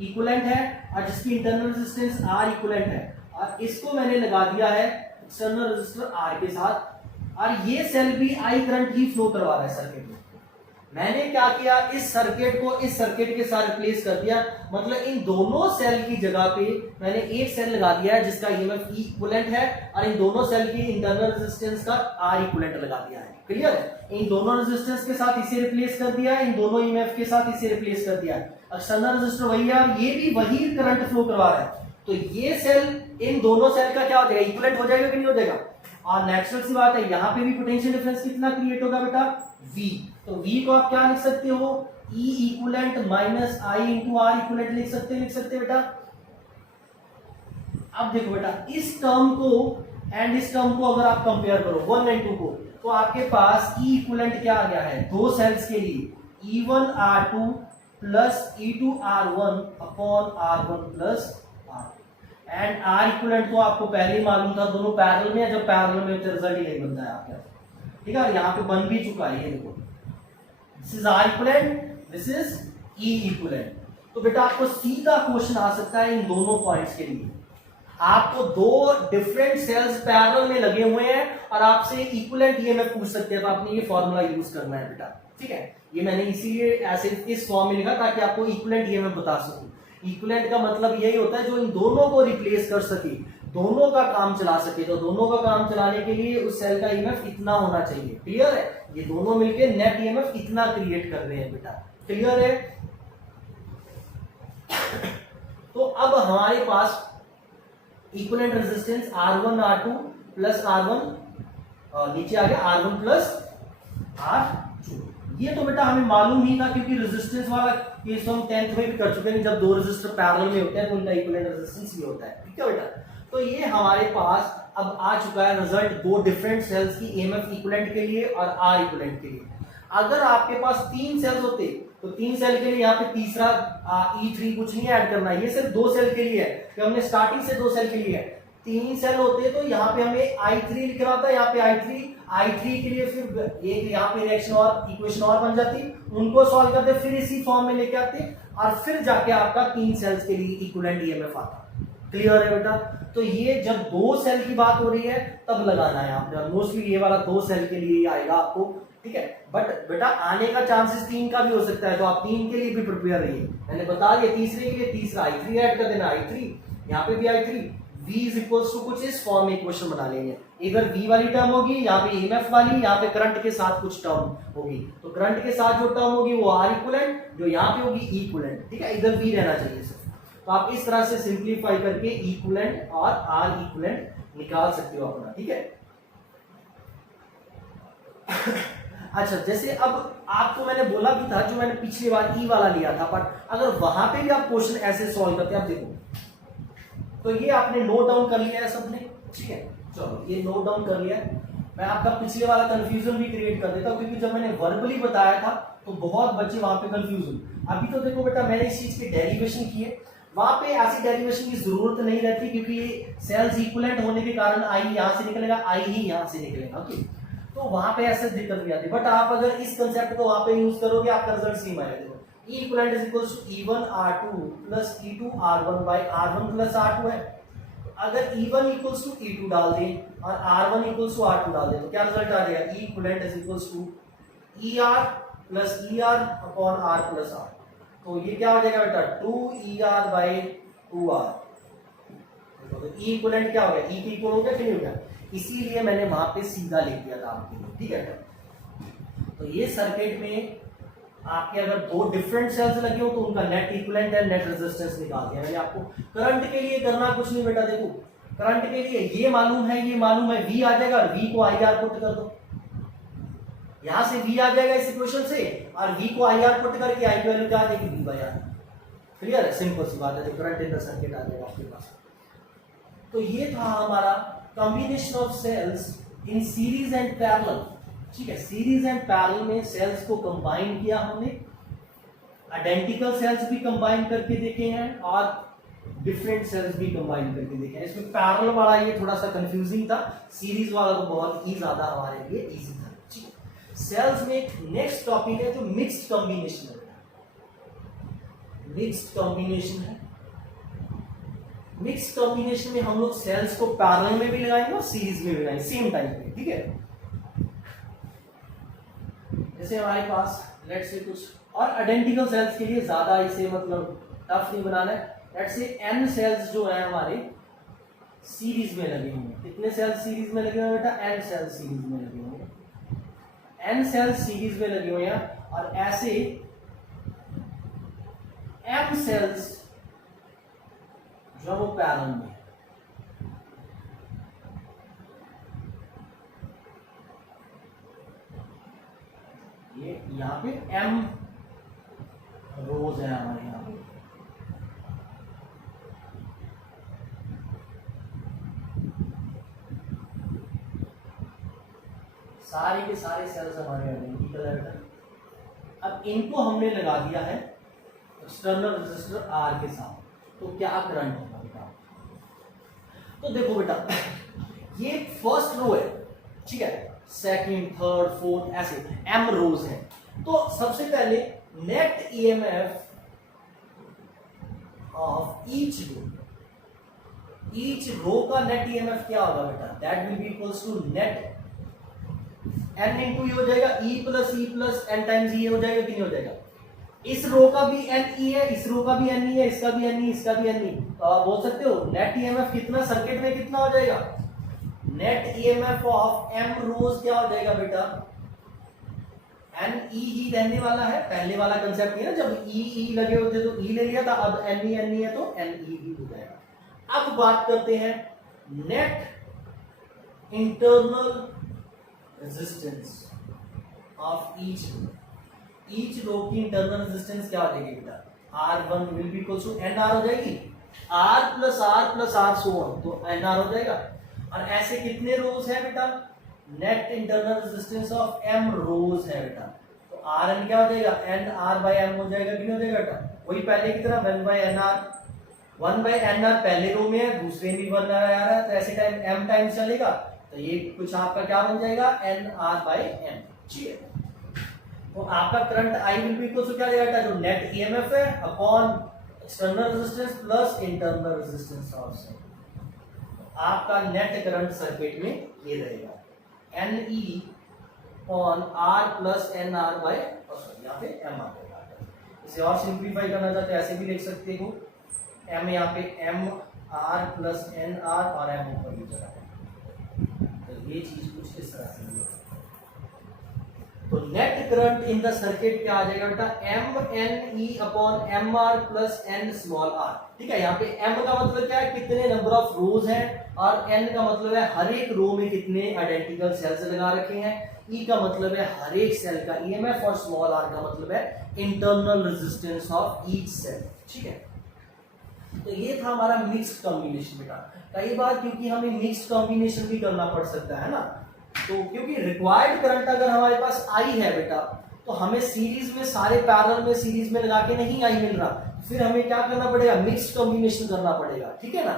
इक्विवेलेंट है और जिसकी इंटरनल रेजिस्टेंस R इक्विवेलेंट है, और इसको मैंने लगा दिया है एक्सटर्नल रेजिस्टर R के साथ, और ये सेल भी I करंट ही फ्लो करवा रहा है सर्किट में। मैंने क्या किया? इस सर्किट को इस सर्किट के साथ रिप्लेस कर दिया, मतलब इन दोनों सेल की जगह पे मैंने एक सेल लगा दिया है जिसका EMF E इक्विवेलेंट है, और इन दोनों सेल की इंटरनल रेजिस्टेंस का R इक्विवेलेंट लगा दिया है। क्लियर है? इन दोनों रेजिस्टेंस के साथ इसे रिप्लेस कर दिया है, इन दोनों EMF के साथ इसे रिप्लेस कर दिया है। एक्सटर्नल रेजिस्टर वही है और ये भी वही करंट फ्लो करवा रहा है। तो ये सेल इन दोनों सेल का क्या हो जाएगा? इक्विवेलेंट हो जाएगा कि नहीं हो जाएगा? और नेचुरल सी बात है, यहाँ पे भी पोटेंशियल डिफरेंस कितना क्रिएट होगा बेटा? V। तो V को आप क्या लिख सकते हो? E equivalent minus I into R equivalent लिख सकते बेटा। अब देखो बेटा, इस टर्म को एंड इस टर्म को अगर आप कंपेयर करो 1 एंड 2 को, तो आपके पास E इक्विवेलेंट क्या आ गया है? दो सेल्स के लिए E1 R2 plus E2 R1 upon R1 plus R, and R equivalent तो आपको पहले ही मालूम था, दोनों पैरेलल में है। जब पैरेलल में तो रिजल्ट यही बनता है आपके। ठीक है, यहाँ पे बन भी चुका है, ये देखो, this is R equivalent, this is E equivalent. तो बेटा आपको सीधा क्वेश्चन आ सकता है इन दोनों पॉइंट्स के लिए। आपको दो डिफरेंट सेल्स पैरेलल में लगे हुए हैं और आपसे इक्विवेलेंट EMF पूछ सकते हैं, तो आपने ये फॉर्मूला यूज करना है बेटा। ठीक है, ये मैंने इसीलिए ऐसे इस फॉर्म में लिखा ताकि आपको इक्विवेलेंट EMF बता सकूं। इक्विवेलेंट का मतलब यही होता है जो इन दोनों को रिप्लेस कर सके, दोनों का काम चला सके। तो दोनों का काम चलाने के लिए उस सेल का EMF इतना होना चाहिए। क्लियर है? ये दोनों मिलके नेट EMF इतना क्रिएट कर रहे हैं बेटा। क्लियर है? तो अब हमारे पास equivalent resistance R1 R2 plus R1, नीचे आ गया R1 प्लस R2, ये तो बेटा हमें मालूम ही था, क्योंकि रेजिस्टेंस वाला केस तो हम 10th में भी कर चुके हैं, जब दो रेजिस्टर पैरेलल में होते हैं तो उनका इक्विवेलेंट रेजिस्टेंस ये होता है। ठीक है बेटा, तो ये हमारे पास अब आ चुका है रिजल्ट दो डिफरेंट सेल्स की ईएमएफ इक्विवेलेंट के लिए और आर इक्विवेलेंट के लिए। अगर आपके पास 3 सेल्स होते तो 3 सेल के लिए यहाँ पे तीसरा E3 कुछ नहीं ऐड करना है, ये सिर्फ 2 सेल के लिए है, कि हमने स्टार्टिंग से 2 सेल के लिए है। 3 सेल होते तो यहाँ पे हमें I3 लिखना होता, यहाँ पे I3 के लिए फिर ये यहाँ पे रिएक्शन और इक्वेशन और बन जाती, उनको सॉल्व करते, फिर इसी फॉर्म में लेके आते और फिर जाके आपका 3 सेल्स के लिए इक्विवेलेंट ईएमएफ आता। क्लियर है बेटा? तो ये जब 2 सेल की बात हो रही है तब लगाना है आपने, मोस्टली ये वाला 2 सेल के लिए आएगा आपको। ठीक है, बट बेटा आने का चांसेस 3 का भी हो सकता है, तो आप 3 के लिए भी प्रिपेयर रहिए। मैंने बता दिया तीसरे के लिए तीसरा I3 ऐड कर देना, I3 यहाँ पे भी I3, V is equals to कुछ इस फॉर्म में इक्वेशन बना लेंगे, इधर V वाली टर्म होगी, यहाँ पे EMF वाली, यहाँ पे करंट के साथ कुछ टर्म होगी, तो करंट के साथ जो टर्म होगी वो R इक्विवेलेंट, जो यहाँ पे होगी E इक्विवेलेंट। ठीक है, इधर V रहना चाहिए सिर्फ, तो आप इस तरह से सिंप्लीफाई करके इक्विवेलेंट और R इक्विवेलेंट निकाल सकते हो अपना। ठीक है अच्छा, जैसे अब आपको मैंने बोला भी था, जो मैंने पिछली बार ई वाला लिया था, पर अगर वहां पे भी आप क्वेश्चन ऐसे सॉल्व करते हैं, आप देखो तो ये आपने नोट डाउन कर लिया है सबने। ठीक है, चलो ये नोट डाउन कर लिया है। मैं आपका पिछले वाला कंफ्यूजन भी क्रिएट कर देता हूं, क्योंकि जब मैंने वर्बली बताया था तो बहुत बच्चे वहां पे कंफ्यूज हुए। अभी तो देखो बेटा मैंने इस चीज के डेरिवेशन किए, वहां पे ऐसी डेरिवेशन की जरूरत नहीं रहती, क्योंकि ये सेल्स इक्विवेलेंट होने के कारण आई यहां से निकलेगा, आई ही यहां से निकलेगा। ओके, तो वहां पे ऐसे दिक्कत नहीं आती, बट आप अगर इस कंसेप्ट को वहां पे यूज करोगे आपका रिजल्ट सेम आएगा। देखो E equivalent is equals to E1 R2 plus E2 R1 by R1 plus R2 है। अगर E1 इक्वल्स टू E2 डाल दें और R1 इक्वल्स टू R2 डाल दें तो क्या रिजल्ट आ जाएगा? E equivalent is equals to ER plus ER upon R plus R। तो ये क्या हो जाएगा बेटा? 2ER bye 2R। तो E इक्विवेलेंट क्या हो गया? E के इक्वल हो गया कि नहीं हो गया? इसीलिए मैंने वहां पे सीधा लिख दिया था आपके लिए। ठीक है, तो ये सर्किट में आपके अगर दो डिफरेंट सेल्स लगे हो तो उनका net equivalent and net resistance निकाल दिया मैंने आपको। करंट के लिए करना कुछ नहीं बेटा, देखो करंट के लिए ये मालूम है V आ जाएगा और V को IR पुट कर दो, यहां से V आ जाएगा इस इक्वेशन से और V को IR पुट करके I की वैल्यू क्या आ जाएगी? V by R। क्लियर है, सिंपल सी बात है, तो करंट इन द सर्किट आ जाएगा आपके पास। तो ये था हमारा combination of cells in series and parallel. ठीक है, सीरीज एंड पैरेलल में सेल्स को कंबाइन किया हमने, आइडेंटिकल सेल्स भी कंबाइन करके देखे हैं और डिफरेंट सेल्स भी कंबाइन करके देखे हैं। इसमें पैरेलल वाला ये थोड़ा सा कंफ्यूजिंग था, सीरीज वाला तो बहुत ही ज्यादा हमारे लिए इजी था। ठीक है, सेल्स में एक नेक्स्ट टॉपिक है जो मिक्स्ड कॉम्बिनेशन है। मिक्स्ड कॉम्बिनेशन है, मिक्स कॉम्बिनेशन में हम लोग सेल्स को पैरेलल में भी लगाएंगे और सीरीज में भी लगाएंगे सेम टाइम पे। ठीक है, जैसे हमारे पास लेट्स से कुछ और आइडेंटिकल सेल्स के लिए ज्यादा इसे मतलब टफ नहीं बनाना है। लेट्स से n सेल्स जो है हमारे सीरीज में लगे होंगे। कितने सेल्स सीरीज में लगे हुए बेटा? n सेल्स सीरीज में लगे होंगे, n सेल्स सीरीज में लगे हुए हैं और ऐसे m सेल्स जो वो पैरेलल में। ये यहां पे m रोज है हमारे यहां पे, सारे के सारे सेल्स हमारे आइडेंटिकल है। अब इनको हमने लगा दिया है एक्सटर्नल रेजिस्टर R के साथ, तो क्या करंट होगा बेटा? तो देखो बेटा ये फर्स्ट रो है, ठीक है, सेकंड थर्ड फोर्थ ऐसे m रोज है। तो सबसे पहले net EMF of each row का नेट ईएमएफ क्या होगा बेटा? That will be equals to net n into ये हो जाएगा e प्लस n टाइम्स ये हो जाएगा कि नहीं हो जाएगा? इस रो का भी NE है, इस रो का भी NE है, इसका भी NE, इसका भी NE। तो आप बोल सकते हो नेट ईएमएफ कितना सर्किट में कितना हो जाएगा? नेट ईएमएफ ऑफ m रोज क्या हो जाएगा बेटा? NE ही रहने वाला है, पहले वाला कंसेप्ट नहीं है, जब E लगे होते तो E ले लिया था, अब NE है तो NE भी हो जाएगा। अब बात करते हैं net internal resistance of each row. Each row की इंटरनल रेजिस्टेंस क्या हो जाएगी बेटा, R1 will be equal to NR हो जाएगी, R plus R so on, तो NR हो जाएगा। और ऐसे कितने रोज है बेटा, net internal resistance of M rows है बेटा, तो Rn क्या हो जाएगा, NR बाय M हो जाएगा कि नहीं हो जाएगा बेटा, वही पहले की तरह 1 बाय NR पहले रो में है, दूसरे में 1 आ रहा है, तो ऐसे टाइम M टाइम चलेगा, तो ये कुछ आपका क्या बन जाएगा, NR बाय M। ठीक है, तो आपका current I will be equal to क्या जाएगा, जो नेट EMF है upon external resistance plus internal resistance of, आपका नेट करंट सर्किट में ये रहेगा NE on R plus NR by, यहाँ पे M आ जाएगा। इसे और सिंप्लीफाई करना चाहते हैं ऐसे भी लिख सकते हो, M यहाँ पे MR प्लस NR और M ऊपर भी चला है, तो ये चीज कुछ इस तरह से है। तो net current in the circuit क्या आ जाएगा बेटा, MNE upon MR plus N small r। ठीक है, यहाँ पे M का मतलब क्या है, कितने नंबर ऑफ रोज हैं, और N का मतलब है हर एक रो में कितने आइडेंटिकल सेल्स लगा रखे हैं, E का मतलब है हर एक सेल का EMF, और स्मॉल r का मतलब है internal resistance of each cell. ठीक है, तो ये था हमारा मिक्स्ड कॉम्बिनेशन बेटा। कई बार क्योंकि हमें मिक्स्ड कॉम्बिनेशन भी करना पड़ सकता है ना, तो क्योंकि रिक्वायर्ड करंट अगर हमारे पास आई है बेटा, तो हमें सीरीज में सारे पैरेलल में सीरीज में लगा के नहीं आई मिल रहा, फिर हमें क्या करना पड़ेगा, मिक्स्ड कॉम्बिनेशन करना पड़ेगा। ठीक है ना,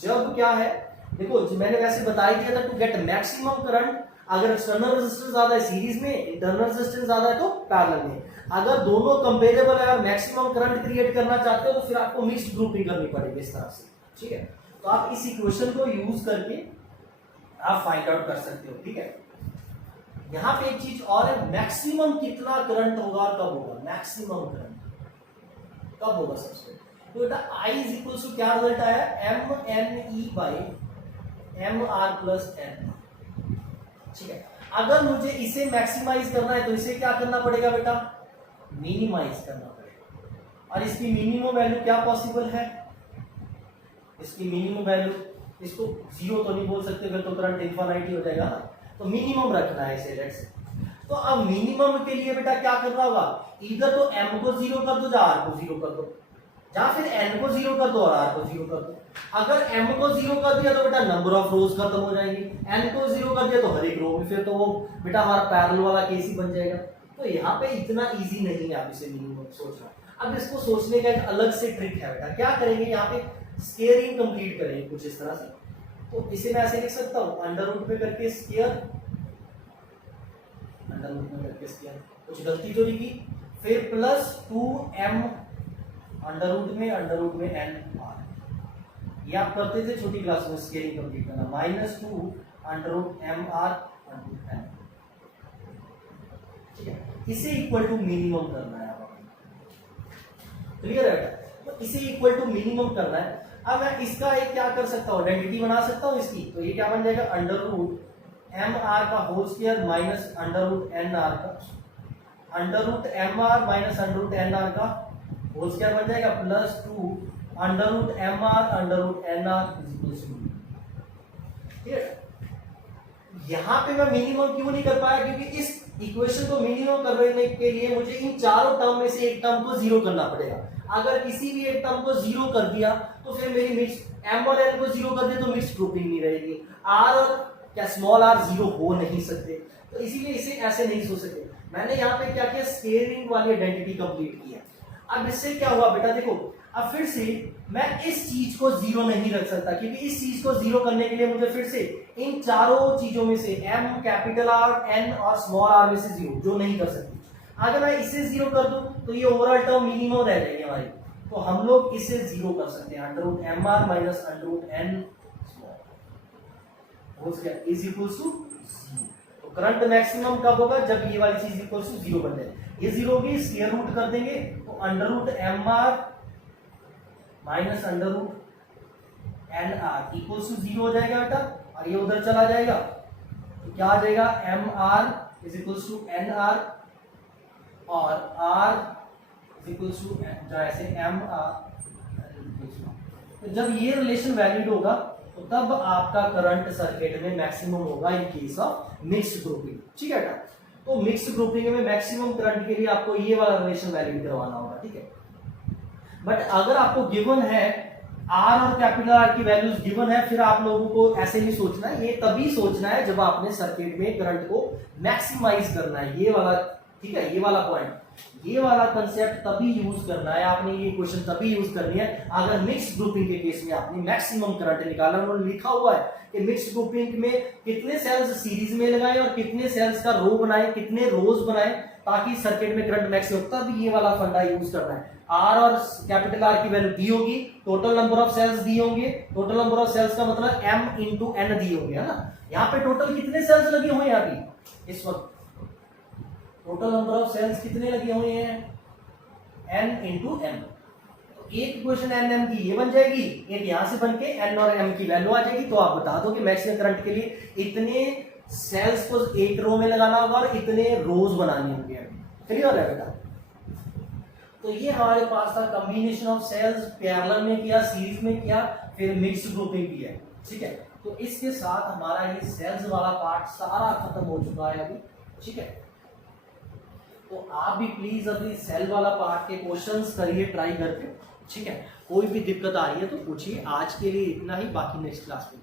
जब क्या है देखो, मैंने वैसे बता ही दिया था, टू गेट मैक्सिमम करंट, अगर एक्सटर्नल रेजिस्टेंस ज्यादा है सीरीज में, इंटरनल रेजिस्टेंस ज्यादा है तो पैरेलल में, अगर दोनों कंपेरेबल है और मैक्सिमम करंट क्रिएट करना चाहते हो तो फिर आपको मिक्स्ड ग्रुपिंग करनी पड़ेगी इस तरह से। ठीक है, तो आप इस इक्वेशन को यूज करके आप फाइंड आउट कर सकते हो। ठीक है, यहां पे एक चीज और है, मैक्सिमम कितना करंट होगा और कब होगा, मैक्सिमम करंट कब होगा सबसे, तो बेटा I इज इक्वल टू क्या रिजल्ट आया, MNE by MR plus N। ठीक है, अगर मुझे इसे मैक्सिमाइज करना है तो इसे क्या करना पड़ेगा बेटा, मिनिमाइज करना पड़ेगा, और इसकी मिनिमम वैल्यू क्या पॉसिबल है, इसकी मिनिमम वैल्यू, इसको जीरो तो नहीं बोल सकते, फिर तो करंट इनफिनिटी हो जाएगा ना, तो मिनिमम रखना है इसे, लेट्स। तो अब मिनिमम के लिए बेटा क्या करना होगा, इधर तो M को जीरो कर दो या R को जीरो कर दो, या फिर N को जीरो कर दो और R को जीरो कर दो। अगर M को जीरो कर दिया तो बेटा नंबर ऑफ रोज खत्म हो जाएंगी, N को जीरो कर दिया तो हर एक रो में, फिर तो वो बेटा हमारा पैरेलल वाला केस ही बन जाएगा। तो यहाँ पे इतना इजी नहीं है आप इसे मिनिमम सोचना। अब इसको सोचने का एक अलग से ट्रिक है बेटा, क्या करेंगे, यहाँ पे स्केयरिंग कंप्लीट करेंगे कुछ इस तरह से। तो इसे मैं ऐसे लिख सकता हूँ, अंडर रूट में करके स्केयर, अंडर रूट में करके स्केयर, कुछ गलती तो नहीं की, फिर प्लस 2m अंडर रूट में n r, ये आप करते थे छोटी क्लास में, स्केलिंग कंप्लीट करना, minus 2 under root m r under root n। ठीक है, इसे इक्वल टू मिनिमम करना है आपको, क्लियर है बेटा, तो इसे इक्वल टू मिनिमम करना है। अब मैं इसका एक क्या कर सकता हूँ, आइडेंटिटी बना सकता हूँ इसकी, तो ये क्या बन जाएगा, अंडर रूट एम आर का whole square minus under root N R का, under root M R minus under root N R का होल स्क्वायर बन जाएगा, plus 2 under root M R under root N R is equal to. ठीक है, यहां पे मैं मिनिमम क्यों नहीं कर पाया, क्योंकि इस इक्वेशन को मिनिमम करने के लिए मुझे इन चारों टर्म में से एक टर्म को जीरो करना पड़ेगा। अगर किसी भी एक टर्म को जीरो कर दिया तो फिर मेरी मिक्स m और n को जीरो कर दे तो मिक्स ग्रुपिंग नहीं रहेगी, r और क्या स्मॉल r जीरो हो नहीं सकते, तो इसीलिए इसे ऐसे नहीं सोच सकते। मैंने यहाँ पे क्या किया, स्केलिंग वाली आइडेंटिटी कंप्लीट की है। अब इससे क्या हुआ बेटा, देखो अब फिर से मैं इस चीज को जीरो नहीं रख सकता, क्योंकि इस चीज को जीरो करने के लिए मुझे फिर से इन चारों चीजों में से m कैपिटल R n और स्मॉल r में से जीरो, जो नहीं कर सकती। अगर मैं इसे जीरो कर दूं तो ये ओवरऑल टर्म मिनिमम रह जाएगी हमारी, तो हम लोग इसे जीरो कर सकते हैं, under root M R minus under root N small is equal to zero. तो करंट मैक्सिमम कब होगा, जब ये वाली चीज इक्वल टू जीरो बन जाए, ये जीरो होगी, स्क्वायर रूट कर देंगे तो under root M R minus under root N R equal to zero हो जाएगा बेटा, और ये उधर चला जाएगा तो क्या आ जाएगा, M R is equal to N R और r इज इक्वल टू जैसे एम आर। तो जब ये रिलेशन वैलिड होगा तो तब आपका करंट सर्किट में मैक्सिमम होगा in case of mixed grouping. ठीक है बेटा, तो मिक्स ग्रुपिंग में मैक्सिमम करंट के लिए आपको ये वाला रिलेशन वैलिड करवाना होगा, ठीक है। बट अगर आपको गिवन है आर और कैपिटल आर की वैल्यूज गिवन है, फिर आप लोगों को ऐसे नहीं सोचना है, ये तभी सोचना है जब आपने सर्किट में करंट को मैक्सिमाइज करना है, ये वाला, ठीक है, ये वाला पॉइंट, ये वाला कंसेप्ट तभी यूज करना है आपने, ये क्वेश्चन तभी यूज करनी है अगर मिक्स ग्रुपिंग के केस में आपने मैक्सिमम करंट निकाला। उन्होंने लिखा हुआ है कि मिक्स ग्रुपिंग में कितने सेल्स सीरीज में लगाएं और कितने सेल्स का रो बनाएं, कितने रोज बनाएं ताकि सर्किट में करंट मैक्सिमम, तब ये वाला फंडा यूज करना है। आर और कैपिटल आर की वैल्यू दी होगी, टोटल नंबर ऑफ सेल्स दी होंगे, टोटल नंबर ऑफ सेल्स का मतलब m इंटू एन दी होंगे, है ना। यहाँ पे टोटल कितने सेल्स लगे हुए हैं अभी इस वक्त, टोटल नंबर ऑफ सेल्स कितने लगे हुए हैं, n इंटू एम। तो एक इक्वेशन एन एम की ये बन जाएगी, एक यहां से बन के n और m की वैल्यू आ जाएगी। तो आप बता दो कि मैक्सिमम करंट के लिए इतने सेल्स को एक रो में लगाना होगा और इतने रोज बनाने होंगे। क्लियर है बेटा। तो ये हमारे पास था कॉम्बिनेशन ऑफ सेल्स, पैरेलल में किया, सीरीज में किया, फिर मिक्स ग्रुपिंग किया, ठीक है। तो इसके साथ हमारा ये सेल्स वाला पार्ट सारा खत्म हो चुका है अभी, ठीक है। तो आप भी प्लीज अभी सेल वाला पार्ट के क्वेश्चंस करिए ट्राई करके, ठीक है। कोई भी दिक्कत आ रही है तो पूछिए। आज के लिए इतना ही, बाकी नेक्स्ट क्लास में